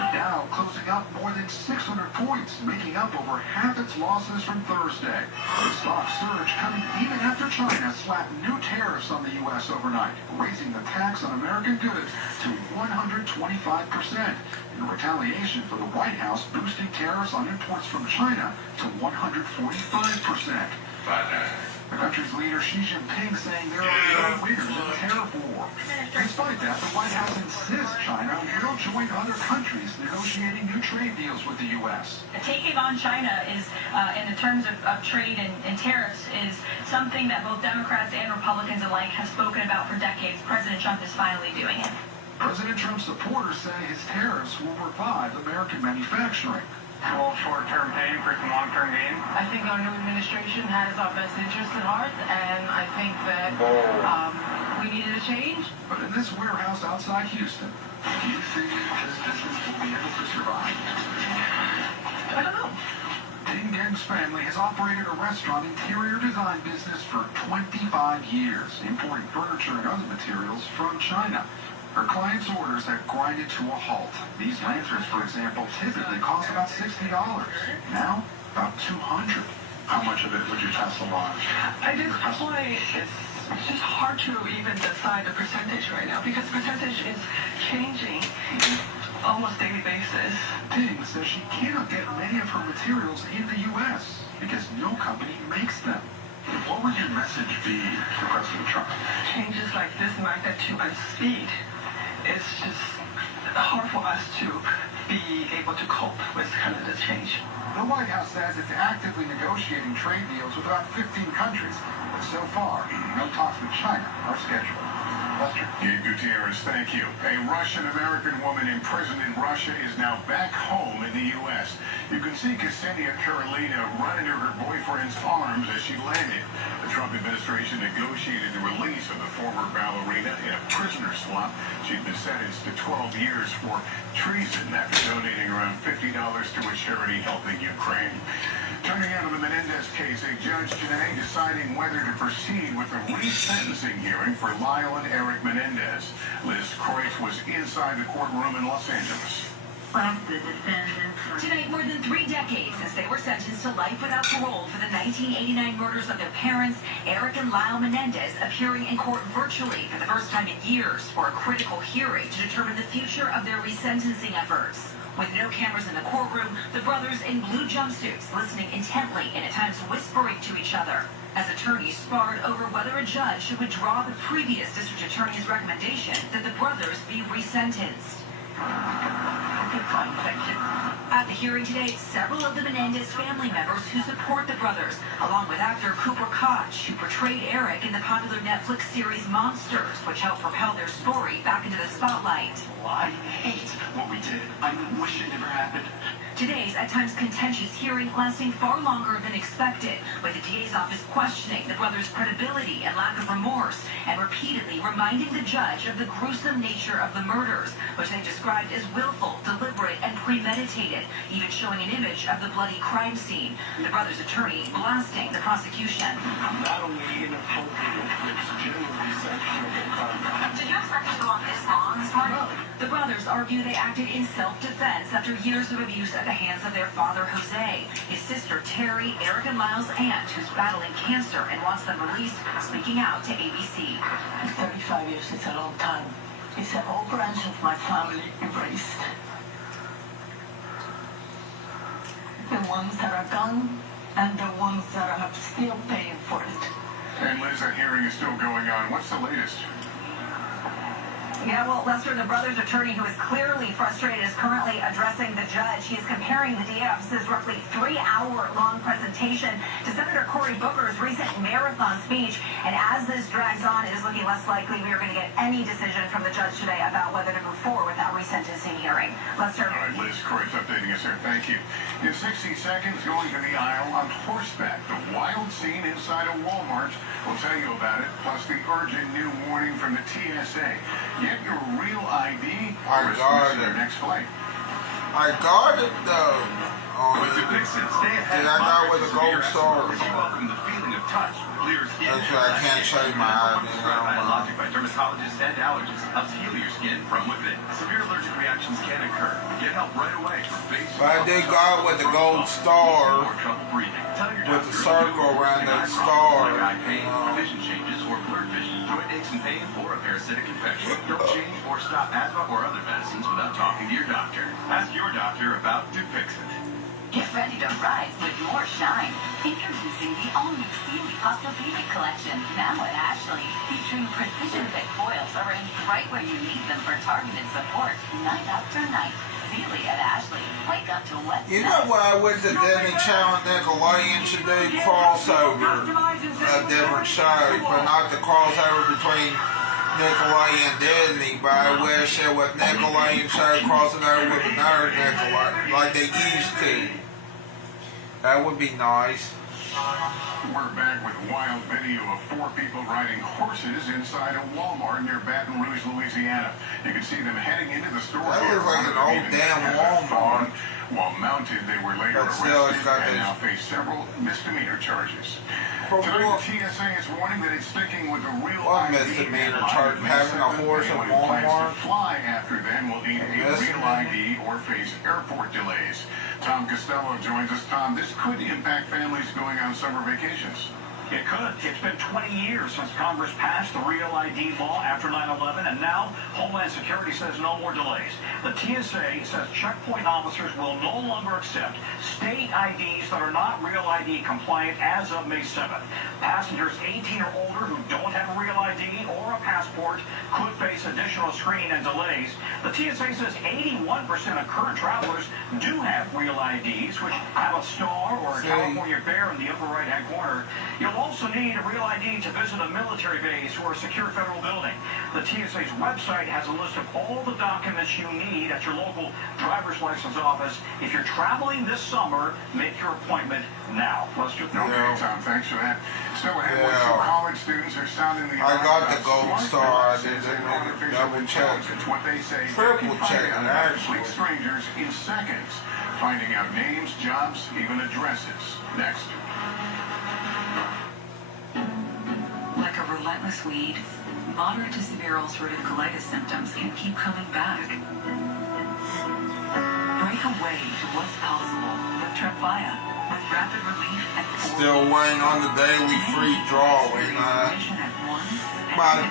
The Dow closing up more than 600 points, making up over half its losses from Thursday. The stock surge coming even after China slapped new tariffs on the U.S. overnight, raising the tax on American goods to 125%, in retaliation for the White House boosting tariffs on imports from China to 145%. The country's leader, Xi Jinping, saying there are no winners in the tariff war. Despite that, the White House insists China will join other countries negotiating new trade deals with the U.S. Taking on China is, in the terms of trade and tariffs, is something that both Democrats and Republicans alike have spoken about for decades. President Trump is finally doing it. President Trump's supporters say his tariffs will revive American manufacturing. A little short-term pain for some long-term gain. I think our new administration has our best interests at heart, and I think that we needed a change. But in this warehouse outside Houston, do you think this business will be able to survive? I don't know. Ding Gang's family has operated a restaurant interior design business for 25 years, importing furniture and other materials from China. Her clients' orders have grinded to a halt. These lanterns, for example, typically cost about $60. Now, about $200. How much of it would you test along? I just probably, it's just hard to even decide the percentage right now, because percentage is changing almost daily basis. Ding says she cannot get many of her materials in the U.S. because no company makes them. What would your message be to President Trump? Changes like this magnitude and speed, it's just hard for us to be able to cope with kind of this change. The White House says it's actively negotiating trade deals with about 15 countries, but so far, no talks with China are scheduled. Lester? Gabe Gutierrez, thank you. A Russian-American woman imprisoned in Russia is now back home in the U.S. You can see Ksenia Karolina run into her boyfriend's arms as she landed. The Trump administration negotiated the release of the former ballerina in a prisoner swap. She'd been sentenced to 12 years for treason after donating around $50 to a charity helping Ukraine. Turning out of the Menendez case, a judge today deciding whether to proceed with a resentencing hearing for Lyle and Eric Menendez. Liz Kreutz was inside the courtroom in Los Angeles. Tonight, more than 3 decades since they were sentenced to life without parole for the 1989 murders of their parents, Eric and Lyle Menendez, appearing in court virtually for the first time in years for a critical hearing to determine the future of their resentencing efforts. With no cameras in the courtroom, the brothers in blue jumpsuits listening intently and at times whispering to each other as attorneys sparred over whether a judge should withdraw the previous district attorney's recommendation that the brothers be resentenced. Okay, fine, thank you. At the hearing today, several of the Menendez family members who support the brothers, along with actor Cooper Koch, who portrayed Eric in the popular Netflix series Monsters, which helped propel their story back into the spotlight. I hate what we did. I wish it never happened. Today's, at times contentious hearing lasting far longer than expected, with the DA's office questioning the brothers' credibility and lack of remorse, and repeatedly reminding the judge of the gruesome nature of the murders, which they described as willful, deliberate, and premeditated, even showing an image of the bloody crime scene. The brothers' attorney blasting the prosecution. Not only inappropriate, it's genuinely sanctionable. Did you expect it to go on this long this morning? The brothers argue they acted in self-defense after years of abuse at the hands of their father, Jose, his sister, Terry, Eric and Lyle's aunt, who's battling cancer and wants them released, speaking out to ABC. 35 years is a long time. It's a whole branch of my family erased. The ones that are gone and the ones that are still paying for it. And Liz, that hearing is still going on. What's the latest? Yeah, well, Lester, the brother's attorney, who is clearly frustrated, is currently addressing the judge. He is comparing the DA office's roughly 3-hour-long presentation to Senator Cory Booker's recent marathon speech. And as this drags on, it is looking less likely we are going to get any decision from the judge today about whether to move forward with that resentencing hearing. Lester. All right, Liz, Corey's updating us here. Thank you. In 60 seconds, going to the aisle on horseback. The wild scene inside a Walmart. We'll tell you about it, plus the urgent new warning from the TSA. Get your real ID or risk missing your next flight. I got it though. With Dupixent, stay ahead I got with a gold star. You welcome the feeling of touch, clear skin. That's why I can't show you my ID. Biologic by dermatologists and allergists helps heal your skin from within. Severe allergic reactions can occur. Get help right away for face. But I did go with the gold star with the circle around that star. Eye pain, vision changes, or blurred vision, joint aches and pain, or a parasitic infection. Don't change or stop asthma or other medicines without talking to your doctor. Ask your doctor about Dupixent. Get ready to rise with more shine. Introducing the all-new Sealy Posturepedic Collection, now at Ashley. Featuring precision-fit foils arranged right where you need them for targeted support, night after night. Sealy at Ashley. Wake up to what's You know what I wish the Disney Channel Nickelodeon should do? Crossover of different shows, but not the crossover between Nickelodeon and Disney, but I wish it was Nickelodeon show crossing over with another Nickelodeon, like they used to. That would be nice. We're back with wild video of 4 people riding horses inside a Walmart near Baton Rouge, Louisiana. You can see them heading into the store. That looks like an old damn Walmart. While mounted, they were later arrested and now face several misdemeanor charges. Tonight, the TSA is warning that it's sticking with the real ID. Misdemeanor charge having a horse in Walmart. Fly after them will need a real ID or face airport delays. Tom Costello joins us. Tom, this could impact families going on summer vacations. It could. It's been 20 years since Congress passed the Real ID law after 9/11, and now Homeland Security says no more delays. The TSA says checkpoint officers will no longer accept state IDs that are not Real ID compliant as of May 7th. Passengers 18 or older who don't have a Real ID or a passport could face additional screening and delays. The TSA says 81% of current travelers do have Real IDs, which have a star or a California bear in the upper right-hand corner. You'll also need a Real ID to visit a military base or a secure federal building. The TSA's website has a list of all the documents you need at your local driver's license office. If you're traveling this summer, make your appointment now. Okay, Tom, thanks for that. Still ahead, some college students are sounding the alarm. I got the gold star. I didn't double check. It's what they say. Triple check it, actually. Strangers in seconds, finding out names, jobs, even addresses. Next. Like a relentless weed, moderate to severe ulcerative colitis symptoms can keep coming back. Break away to what's possible with Tremfya, with rapid relief and still waiting on the daily free drawing. My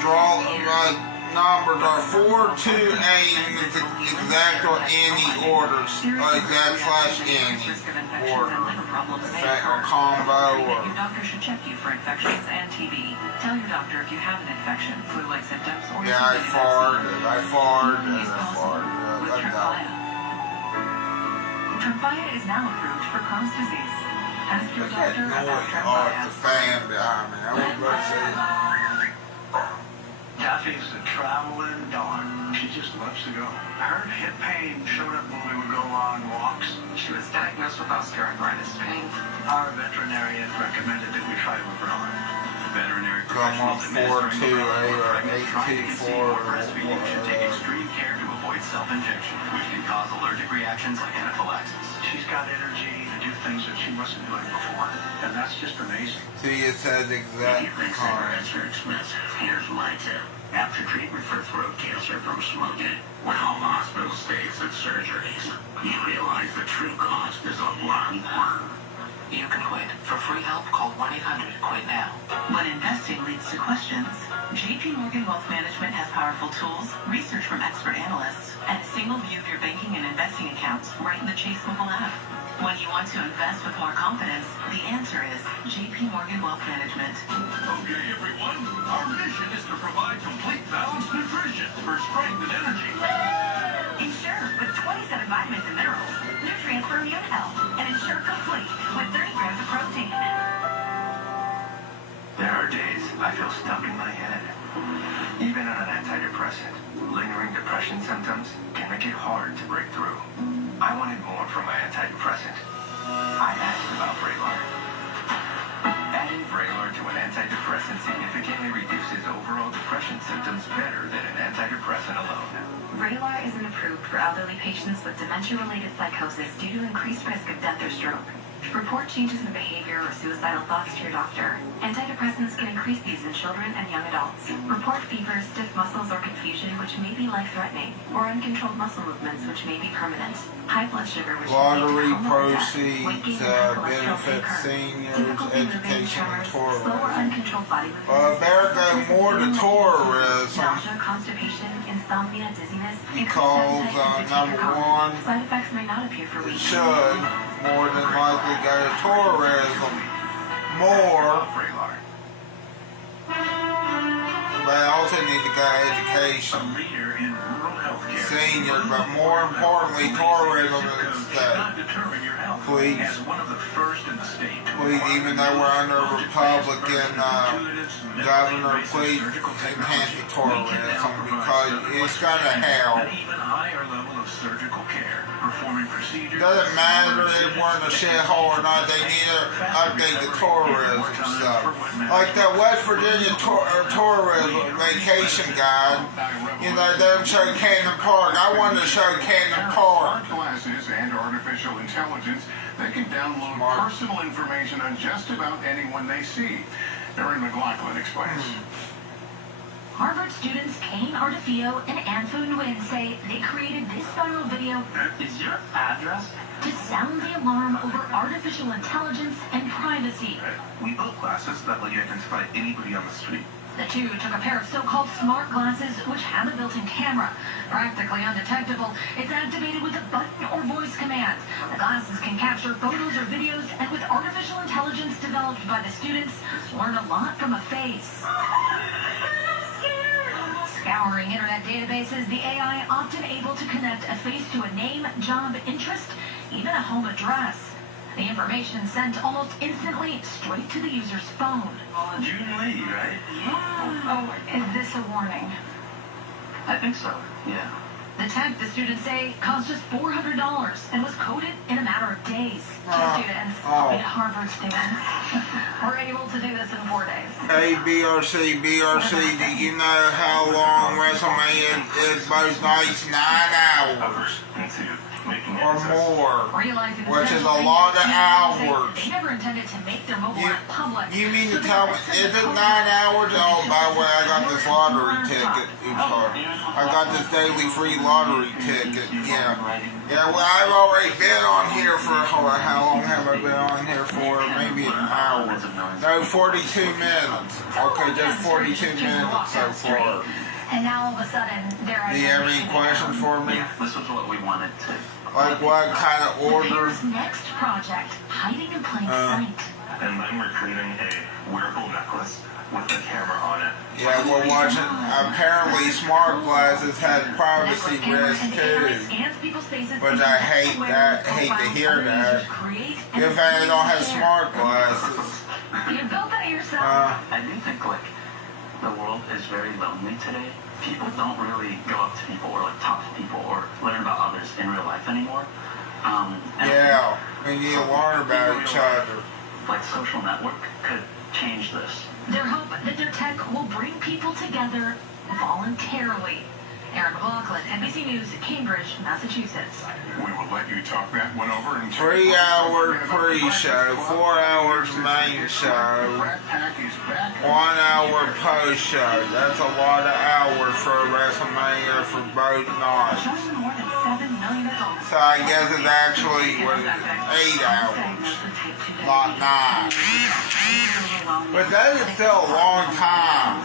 numbers are 4, 2, 8, exact or any orders, exact/any order, effect or combo or. Your doctor should check you for infections and TB. Tell your doctor if you have an infection, flu-like symptoms, or yeah, I farted. Tremfya is now approved for Crohn's disease. Ask your doctor about Tremfya. Oh, it's a fan behind me. I was going to say. Daffy's a traveling dog. She just loves to go. Her hip pain showed up when we would go on walks. She was diagnosed with osteoarthritis pain. Our veterinarian recommended that we try Librelin. Veterinary professionals administering Librelin for pregnant, trying to conceive or breastfeeding should take extreme care to avoid self-injection, which can cause allergic reactions like anaphylaxis. She's got energy to do things that she wasn't doing before, and that's just amazing. See, it says exact Cigarettes are expensive. Here's my tip. After treatment for throat cancer from smoking, when all hospital stays and surgeries, you realize the true cost is a lot more. you can quit. For free help, call 1-800-QUIT now. When investing leads to questions, JP Morgan Wealth Management has powerful tools, research from expert analysts, and a single view of your banking and investing accounts right in the Chase mobile app. When you want to invest with more confidence, the answer is JP Morgan Wealth Management. Okay, everyone, our mission is to provide complete balanced nutrition for strength and energy. Ensure with 27 vitamins and minerals, nutrients for immune health, and Ensure Complete with 30 grams of protein. There are days I feel stuck in my head. Even on an antidepressant, lingering depression symptoms can make it hard to break through. I wanted more from my antidepressant. I asked about Vraylar. Adding Vraylar to an antidepressant significantly reduces overall depression symptoms better than an antidepressant alone. Vraylar isn't approved for elderly patients with dementia-related psychosis due to increased risk of death or stroke. Report changes in behavior or suicidal thoughts to your doctor. Antidepressants can increase these in children and young adults. Report fever, stiff muscles, or confusion, which may be life-threatening, or uncontrolled muscle movements, which may be permanent. High blood sugar, which Lottery can lead to proceeds, benefit seniors, education, and slow or tourism. uncontrolled body movements. Better go more to tourism nausea, constipation, insomnia, dizziness, because number one, side effects may not appear for weeks. should more than likely go to tourism more. They also need to go to education, seniors, but more importantly, tourism instead. Please, even though we're under a Republican governor, please enhance the tourism because it's going to help. Doesn't matter if we're in a shithole or not, they need to update the tourism stuff. Like the West Virginia tourism vacation guide, you know, they don't show Cannon Park. I wanted to show Cannon Park. Glasses and artificial intelligence, they can download personal information on just about anyone they see. Erin McLaughlin explains. Harvard students Kane Artifio and Anfu Nguyen say they created this viral video Is your address? to sound the alarm over artificial intelligence and privacy. We built glasses that let you identify anybody on the street. The two took a pair of so-called smart glasses, which have a built-in camera. Practically undetectable, it's activated with a button or voice command. The glasses can capture photos or videos, and with artificial intelligence developed by the students, learn a lot from a face. Scouring internet databases, the AI often able to connect a face to a name, job, interest, even a home address. The information sent almost instantly straight to the user's phone. June Lee, right? Oh, is this a warning? I think so, yeah. The tech, the students say, cost just $400 and was coded in a matter of days. Students, Harvard students, were able to do this in 4 days. Hey, BRC, do you know how long WrestleMania is both nights? 9 hours. Or more. Which is a lot of hours. They never intended to make their mobile app public. You mean to tell me, is it 9 hours? Oh, by the way, I got this lottery ticket. Oops, sorry. I got this daily free lottery ticket. Yeah. Yeah, well, I've already been on here for, how long have I been on here for? Maybe an hour. No, 42 minutes. Okay, just 42 minutes so far. And now all of a sudden, they're... Do you have any questions for me? This was what we wanted to. Like what kind of order? Next project, hiding in plain sight. And then we're creating a wearable necklace with a camera on it. Yeah, we're watching. Apparently, smart glasses had privacy risk too, which I hate to hear that. If they don't have smart glasses. You built that yourself. I do think, like, the world is very lonely today. People don't really go up to people or like talk to people or learn about others in real life anymore. Yeah, we need to learn about each other. Like social network could change this. Their hope that their tech will bring people together voluntarily. Erin McLaughlin, NBC News, Cambridge, Massachusetts. We will let you talk that one over in 3 hours pre-show, 4 hours main show, 1 hour post-show. That's a lot of hours for WrestleMania for both nights. So I guess it's actually 8 hours. Lot 9. But that is still a long time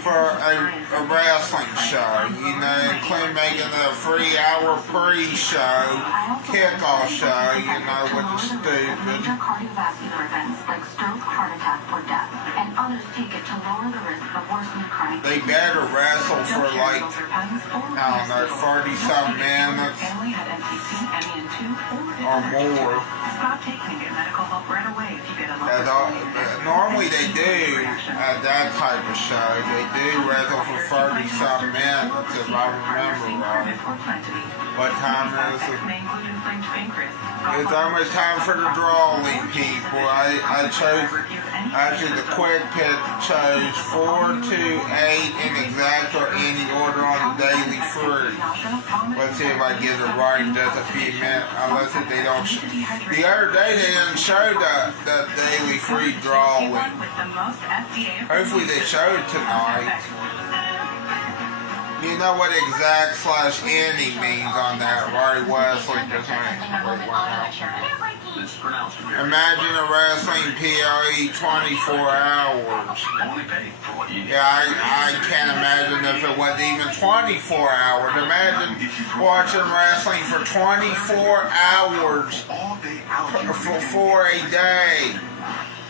for a wrestling show, you know, including making a 3-hour pre-show, kickoff show, you know, which is stupid. Major cardiovascular events like stroke, heart attack, or death, and others take it to lower the risk of worsening chronic. They better wrestle for like, I don't know, 30-some minutes or more. Stop taking it. Medical help right away if you get a Normally they do at that type of show. They do wrestle for 30-some minutes, if I remember right. What time is it? It's almost time for the drawing, people. I chose, actually the quick pick chose 4, 2, 8 in exact or any order on the daily free. Let's see if I get it right in just a few minutes, unless if they don't. The other day they didn't show the daily free drawing. Hopefully they show it tonight. You know what exact/any means on that, right, Wesley? Just imagine a wrestling PRE 24 hours. Yeah, I can't imagine if it was even 24 hours. Imagine watching wrestling for 24 hours for a day.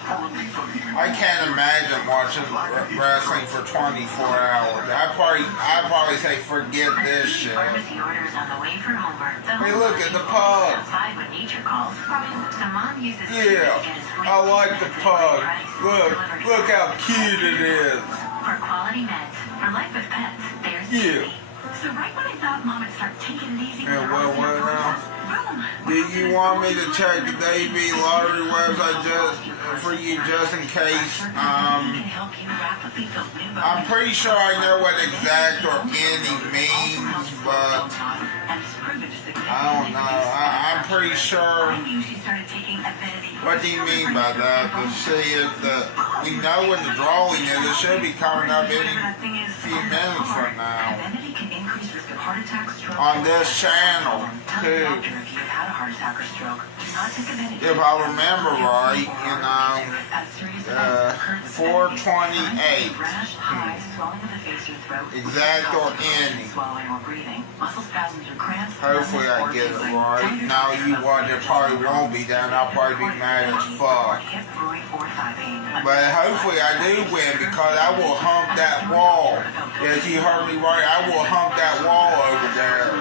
I can't imagine watching wrestling for 24 hours. I'd probably say forget this shit. Hey, look at the pug. Yeah, I like the pug. Look how cute it is. For quality meds, for life with pets, there's yeah. So right when I thought Mom would start taking it easy. Yeah, well, now? Do you want me to check the Davey lottery website for you just in case? I'm pretty sure I know what exact or any means, but I don't know. I'm pretty sure. What do you mean by that? Let's see if we know when the drawing is. It should be coming up any few minutes from now. On this channel, too. If I remember right, you know, 428. Exact or any. Hopefully I get it right. Now you what, it probably won't be done. I'll probably be mad as fuck. But hopefully I do win because I will hump that wall. Yes, you heard me right. I will hump that wall over there.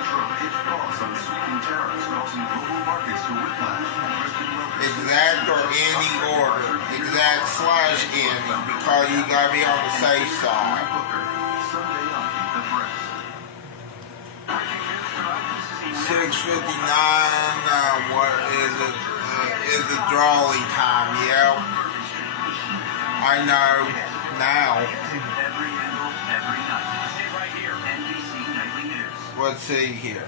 Exact or any order. Exact/any because you gotta be on the safe side. 6:59. What is it? Is the drawing time? Yeah. I know now. Let's see here.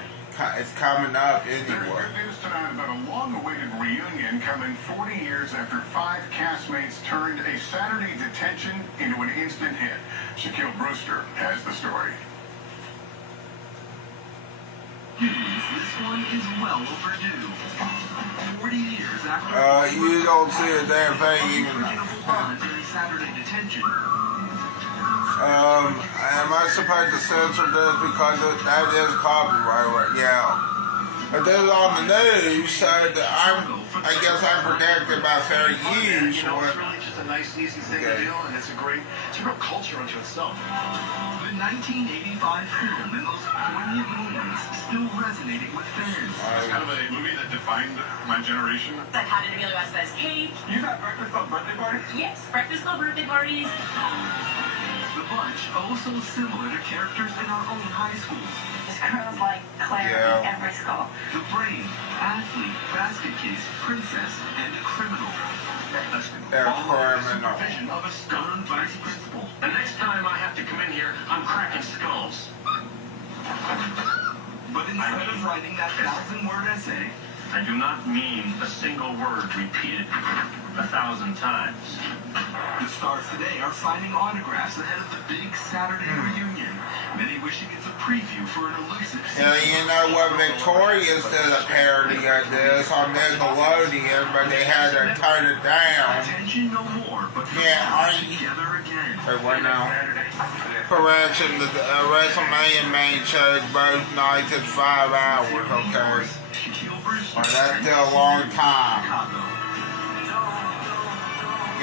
It's coming up anyway. There's news tonight about a long-awaited reunion coming 40 years after 5 castmates turned a Saturday detention into an instant hit. Shaquille Brewster has the story. This one is well overdue. 40 years after you don't see a damn thing even. Saturday detention. Am I supposed to censor this because that is copyright, right? Yeah. But this is on the news, so I guess I'm protected by fair use. You know, it's really just a nice, easy thing to do, and it's a real culture unto itself. The 1985 film and those poignant moments still resonating with fans. It's kind of a movie that defined my generation. I've had an Emilio Wsaz cake. You got Breakfast Club birthday parties? Yes, Breakfast Club birthday parties. The bunch also similar to characters in our own high school. This girl's like Claire in every school. The brain, athlete, basket case, princess, and a criminal. All under the supervision of a stern vice principal. The next time I have to come in here, I'm cracking skulls. But instead of writing that 1,000-word essay, I do not mean a single word repeated 1,000 times. The stars today are signing autographs ahead of the big Saturday reunion. Many wishing it's a preview for an elusive Yeah, you know what, Victoria's did a parody of this on Nickelodeon, but they had to tone it down. Attention no more, but Yeah, together again. Wait, what now? Correction, the WrestleMania main show both nights at 5 hours, okay? Well, that's still a long time.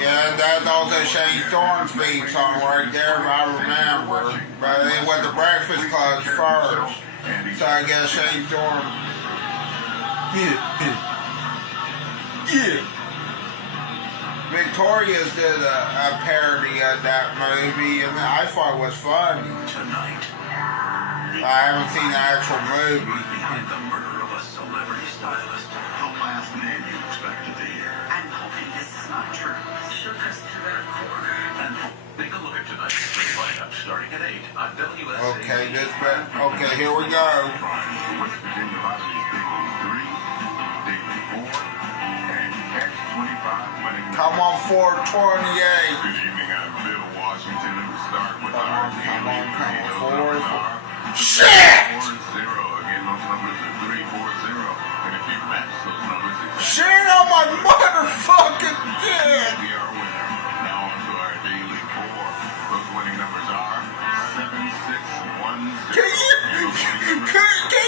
Yeah, that's also Shane Storm's theme song right there, if I remember. But it was the Breakfast Club first. So I guess Shane Storm. Yeah. Victoria's did a parody of that movie, and I thought it was funny. Tonight, I haven't seen the actual movie. behind the murder of a celebrity stylist. The last name you expected to hear. I'm hoping this is not true. Shook us to their core. And take a look at tonight's lineup starting at 8 on WSA. Okay, here we go. West Virginia Lottery's Big 3, Big 4, and X25 winning. Come on, 428. Good evening, I'm Bill Washington, and we start with our Shit! 4-0. Again, those numbers are 3-4-0. And if you match those numbers exactly, Shit on my motherfucking dick! we are winner. Now on to our daily 4. Those winning numbers are 7-6-1-0. Can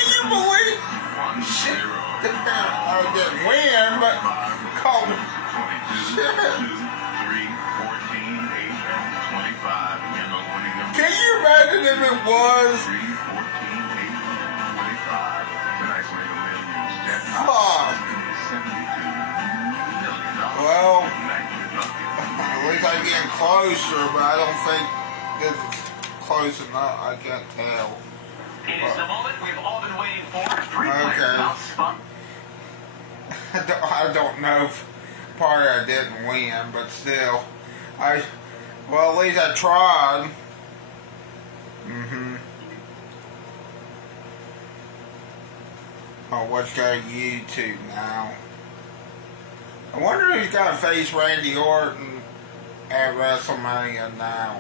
you believe? 1-0. I didn't win, but call me. 22, 2, 3, 14, 8, and 25. Again, those winning numbers. Can you imagine if it was? 3, 14, 8, and 25. Tonight's Mega Millions jackpot Fuck. $72 million. Well, at least I'm getting closer, but I don't think this is close enough. I can't tell. It is the moment we've all been waiting for. Three Okay. players now spun. I don't know if part I didn't win, but still, well, at least I tried. Oh, what's got YouTube now? I wonder who's gonna face Randy Orton at WrestleMania now.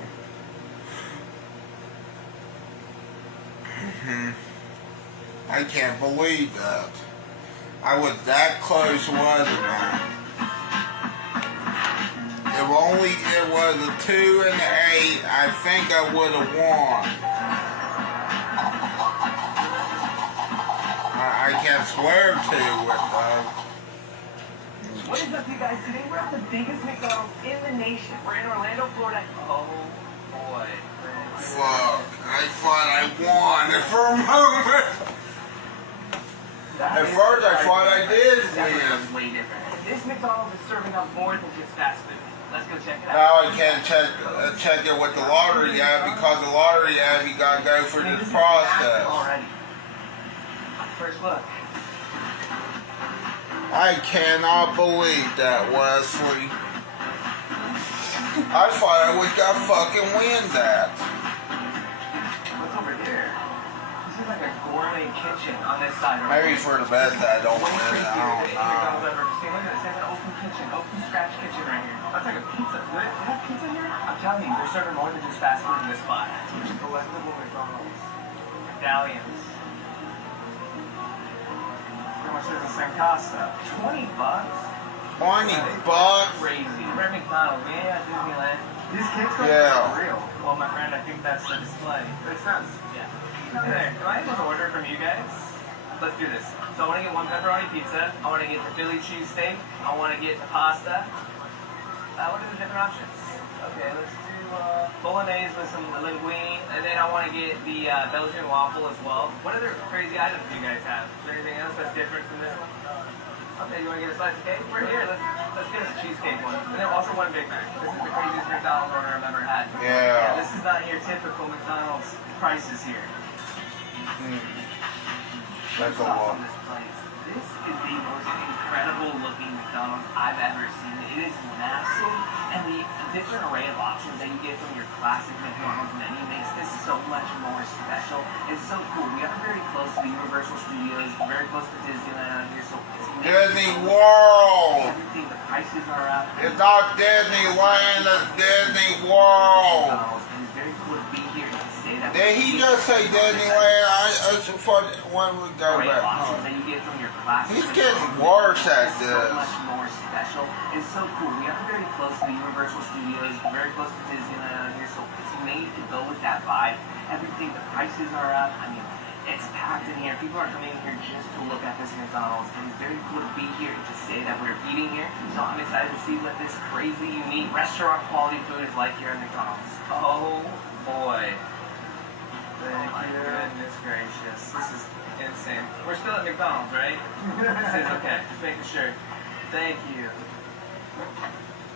I can't believe that. I was that close, wasn't I? If only it was a 2 and 8, I think I would have won. I can't swear to it, though. What is up, you guys? Today we're at the biggest McDonald's in the nation. We're in Orlando, Florida. Oh, boy. Fuck. I thought I won for a moment. At first, I thought I did win. Way different. This McDonald's is serving up more than just fast food. Let's go check it out. Now I can't check it with the lottery app because the lottery app, you gotta go through this process. Already. First look. I cannot believe that, Wesley. I thought I was gonna fucking win that. What's over here? This is like a gourmet kitchen on this side. Maybe for the best that I don't win it. I don't know. Look at this. They have an open kitchen, open scratch kitchen right here. That's like a pizza. Do they have pizza here? I'm telling you, they're serving more than just fast food in this spot. Collectible McDonald's. Medallions. Pretty much says San Casa. $20? 20 bucks? Crazy. We're at McDonald's. Yeah, Disneyland. These cakes are real. Well, my friend, I think that's the display. Makes sense. Yeah. Hey there, can I just order from you guys? Let's do this. So I want to get 1 pepperoni pizza. I want to get the Philly cheesesteak. I want to get the pasta. What are the different options? Okay, let's do bolognese with some linguine, and then I want to get the Belgian waffle as well. What other crazy items do you guys have? Is there anything else that's different from this one? Okay, you want to get a slice of cake? We're here. Let's get us a cheesecake one. And then also 1 Big Mac. This is the craziest McDonald's order I've ever had. Yeah. This is not your typical McDonald's prices here. That's a lot. This is the most incredible looking McDonald's I've ever seen. It is massive, and the different array of options that you get from your classic McDonald's menu makes this so much more special. It's so cool. We are very close to the Universal Studios, very close to Disneyland out here, so it's Disney World! everything. The prices are out. It's not Disneyland, it's Disney World! And it's very cool to be here and stay that Did he just say Disneyland? I thought when we go back home. That you get from your classes. He's getting worse at this. So much more special. It's so cool. We are very close to the Universal Studios, very close to Disneyland here, so it's made to go with that vibe. Everything, the prices are up. I mean, it's packed in here. People are coming in here just to look at this McDonald's, and it's very cool to be here and to say that we're eating here. So I'm excited to see what this crazy, unique restaurant quality food is like here at McDonald's. Oh boy. Thank you. Goodness gracious. This is insane. We're still at McDonald's, right? This is okay. Just making sure. Thank you.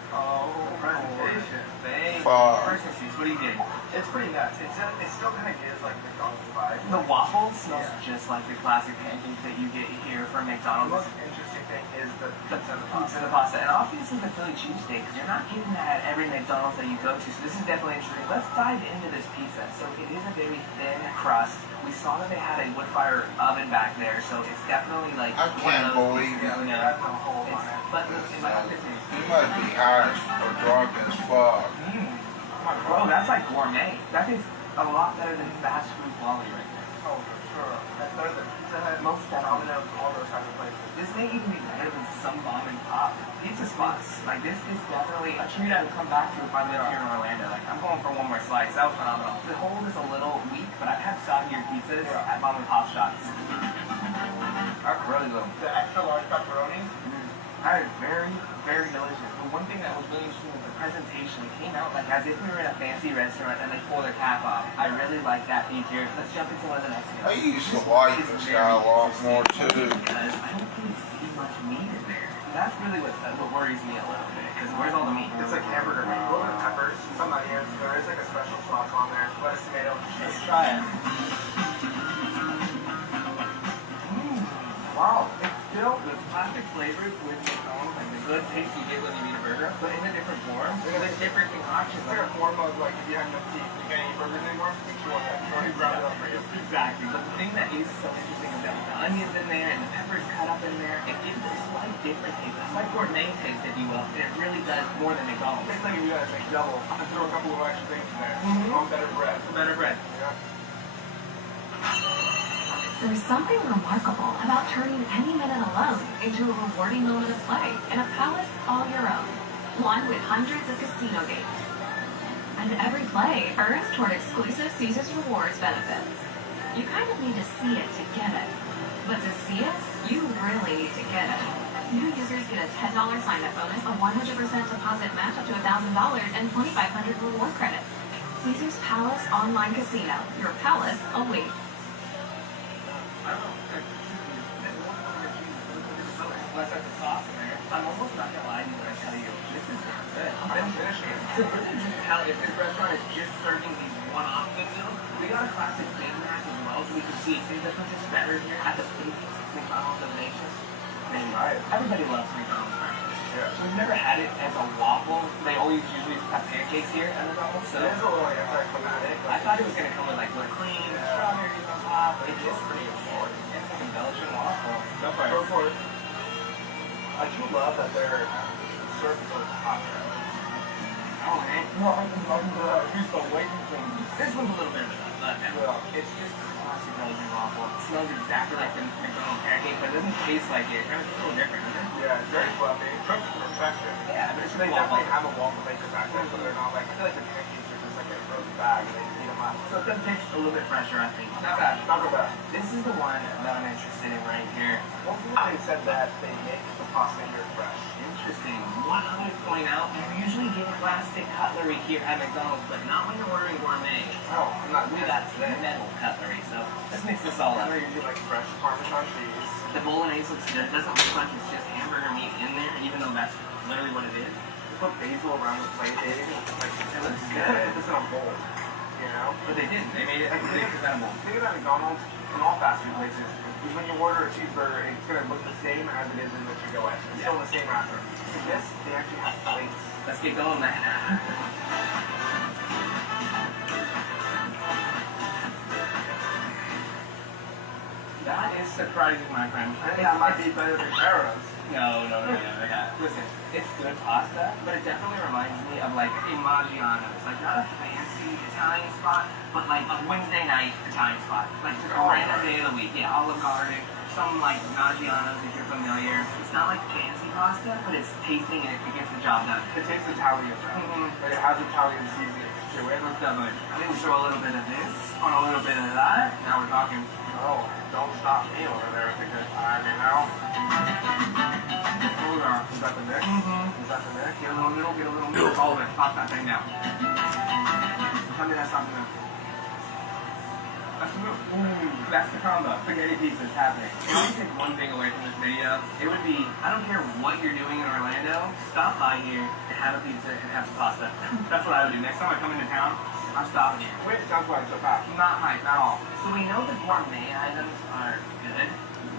Oh, presentation. Thank you. Person seats. What are you getting? It's pretty nuts. It still kind of gives like McDonald's vibe. The waffle smells just like the classic pancakes that you get here from The McDonald's. most interesting thing is the Pizza and the pasta. And obviously the Philly cheesesteak, because you're not getting that at every McDonald's that you go to. So this is definitely interesting. Let's dive into this pizza. So it is a very thin crust. We saw that they had a wood fire oven back there, so it's definitely like I can't believe it. But in my opinion, He must be high or drunk as fuck. bro, that's like gourmet. That is a lot better than fast food quality right there. Oh, for sure. That's better than Pizza Hut, most Domino's, all those types of places. This may even be better than some mom and pop pizza spots. Like this is definitely a treat I would come back to if I lived here in Orlando. Like I'm going for one more slice. That was phenomenal. The hold is a little weak, but I've had soggier pizzas at mom and pop shops. That's really good. The extra large pepperoni. That is very, very delicious. The one thing that was really interesting was the presentation. It came out like as if we were in a fancy restaurant and they pull their cap off. I really like that feature. Let's jump into one of the next ones. I used to like this guy a lot more too. Because I don't really see much meat in there. That's really what worries me a little bit. Because where's all the meat? It's like hamburger meat. A little bit of peppers, some onions. There is like a special sauce on there. Lettuce, tomato. Let's try it. Wow, it's still the classic flavors with McDonald's, like the good taste you get when you eat a burger, but in a different form, with different concoctions. It's like a form of like if you have no teeth, you can't eat burgers anymore. Make sure that you grab it up for you. Exactly. But the thing that is so interesting is that with the onions in there and the peppers cut up in there, it gives a slight different taste, a slight gourmet taste, if you will. And it really does more than McDonald's. Next time you guys make double, and throw a couple of extra things in there. On better bread. Better bread. Yeah. There's something remarkable about turning any minute alone into a rewarding moment of play in a palace all your own, one with hundreds of casino games. And every play earns toward exclusive Caesars Rewards benefits. You kind of need to see it to get it. But to see it, you really need to get it. New users get a $10 sign-up bonus, a 100% deposit match up to $1,000, and 2,500 reward credits. Caesars Palace Online Casino. Your palace awaits. Unless I put sauce in there. I'm almost not gonna lie to you when I tell you, this is not good. I'm finishing it. So this is just how, if this restaurant is just serving these one-off good meals, we got a classic Big Mac as well, so we can see the difference is better here at the biggest McDonald's of the nation. Everybody loves McDonald's breakfast. Yeah. We've never had it as a waffle. They always usually have pancakes here at McDonald's, so It is a little anticlimactic. I thought it was gonna come with like whipped cream, strawberries on top, but it is pretty affordable. It's like a Belgian waffle. Go for it. I do love that they're served with hot bread. Oh man. No, here's the waiting thing. This one's a little bit of a letdown. It's just a classic Belgian waffle. It smells exactly like the McDonald's pancake, but it doesn't taste like it. It's a little different, isn't it? Yeah, it's very fluffy. Cooked to perfection. Yeah, but it's They really definitely have a waffle maker back there, so they're not like, I feel like the pancakes are just like a frozen bag and they heat them up. So it does taste a little bit fresher, I think. Not bad. Not so bad. This is the one that I'm interested in right here. One thing they said that they make the pasta here fresh. Interesting. One I would point out, you usually get plastic cutlery here at McDonald's, but not when you're ordering gourmet. Oh, I'm not. We got metal cutlery, so let's mix this all up. They're usually like fresh Parmesan cheese. The bolognese looks good. It doesn't look like it's just hamburger meat in there, even though that's literally what it is. They put basil around the plate. They even like It looks good. put this in a bowl. You know? But they didn't. They made it presentable. Think about McDonald's and all fast food places. When you order a cheeseburger, it's gonna look the same as it is in the to-go end. It's still in the same wrapper. For this, they actually have plates. Let's get going, man. That is surprising, my friend. I think that might be better than Barrows. No. Yeah. Listen, it's good pasta, but it definitely reminds me of like a Maggiano's. Like not a fancy Italian spot, but like a Wednesday night Italian spot. Like just a random day of the week. Yeah, Olive Garden. Some like Maggiano's if you're familiar. It's not like fancy pasta, but it's tasting and it gets the job done. It tastes Italian, right? But it has Italian seasoning. It looks definitely. I think we throw a little bit of this on a little bit of that. Now we're talking. Oh, don't stop me over there because I mean now. Hold on. Is that the neck? Is that the neck? Get a little middle, all of it. Pop that thing down. Tell me that's not the move. That's the move. Ooh, that's the combo. Spaghetti pizza is happening. If I take one thing away from this video, it would be, I don't care what you're doing in Orlando, stop by here and have a pizza and have some pasta. That's what I would do. Next time I come into town, I'm stopping here. Wait, sounds like so fast. Not hype at all. So we know the gourmet items are good,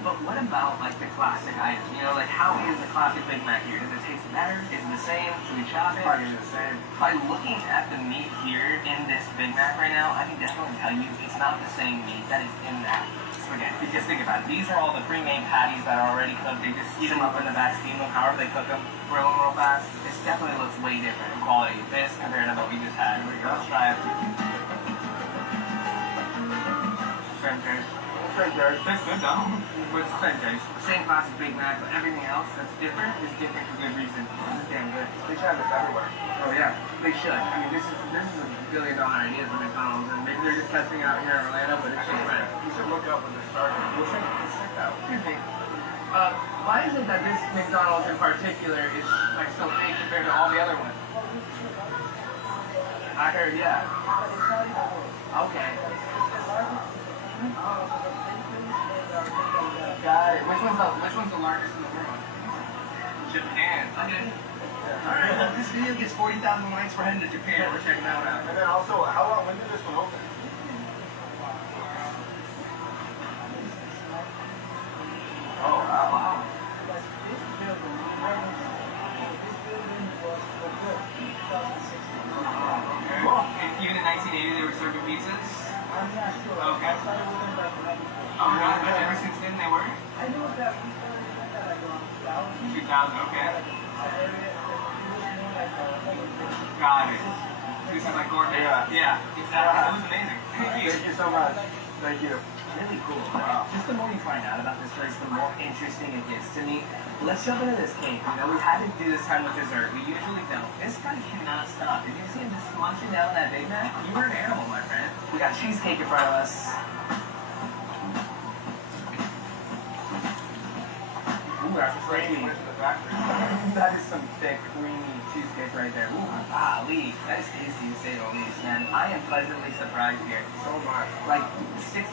but what about like the classic items? You know, like how is the classic Big Mac here? Does it taste better? Is it the same? Should we chop it? Probably the same. By looking at the meat here in this Big Mac right now, I can definitely tell you it's not the same meat that is in that spaghetti. Because think about it, these are all the pre-made patties that are already cooked. They just heat them up in the back, steam them, however they cook them, grill them real fast. This definitely looks way different in quality. This compared to what we just had. Here we go. Let's try it. Same taste. Tastes good though. But it's the same taste. Same classic Big Mac, but everything else that's different is different for good reason. This is damn good. They should have this everywhere. Oh yeah, they should. I mean, this is a $1 billion idea for McDonald's, and maybe they're just testing it out here in Orlando, but it's just better. You should look up when they start. We'll check it out. Excuse me. Why is it that this McDonald's in particular is like so big compared to all the other ones? I heard, yeah. Okay. Got it. Which one's the largest in the world? Japan. Okay. Alright, well, this video gets 40,000 likes. We're heading to Japan. We're checking that out. And then also, when did this one open? Oh, wow. Okay. Even in 1980, they were serving pizzas? Okay. But ever since then they were? 2000, okay. Got it. This is like gourmet. Yeah, exactly. It was amazing. Thank you so much. Thank you. Really cool. Wow. Just the more you find out about this place, the more interesting it gets to me. Let's jump into this cake. You know, we had to do this time with dessert. We usually don't. This guy cannot stop. Did you see him just munching down that Big Mac? You were an animal, my friend. We got cheesecake in front of us. Ooh, that's creamy. That is some thick, creamy cheesecake right there. Ooh, golly. That is tasty to say the least, man. I am pleasantly surprised here. So much. Like, $60?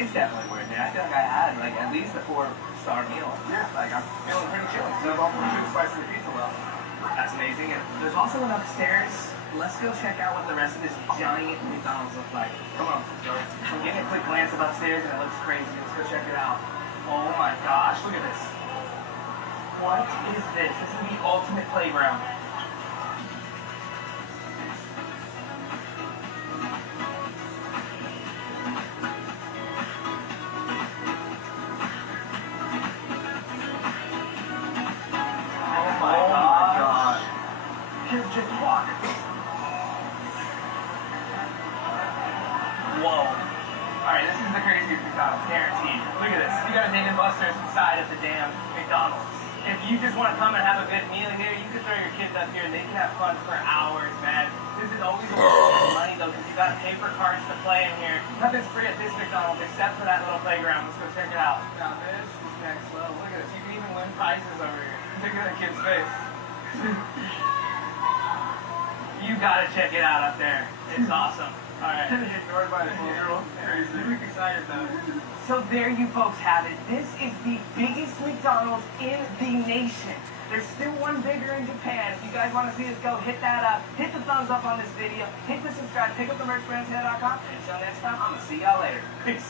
It's definitely worth it. I feel like I had, like, at least a 4-star meal. Yeah. Like, I'm feeling pretty chill. So I'm pretty spicy the pizza well. That's amazing. And there's also one upstairs. Let's go check out what the rest of this giant McDonald's looks like. Come on. I'm getting a quick glance of upstairs, and it looks crazy. Let's go check it out. Oh my gosh, look at this. What is this? This is the ultimate playground. Oh my gosh. Here's just water. Whoa. Alright, this is the craziest McDonald's, guaranteed. Look at this. You got a Dave & Buster's inside of the damn McDonald's. If you just want to come and have a good meal here, you can throw your kids up here and they can have fun for hours, man. This is always a waste of money though, because you got paper cards to play in here. Nothing's free at this McDonald's except for that little playground. Let's go check it out. Now this is next level. Look at this. You can even win prizes over here. Look at that kid's face. You gotta check it out up there. It's awesome. Alright. Ignored by the 4-year-old. Crazy. Excited though. So there you folks have it. This is the biggest McDonald's in the nation. There's still one bigger in Japan. If you guys want to see us go, hit that up. Hit the thumbs up on this video. Hit the subscribe. Pick up the merch, brandshead.com. And until next time, I'm going to see y'all later. Peace.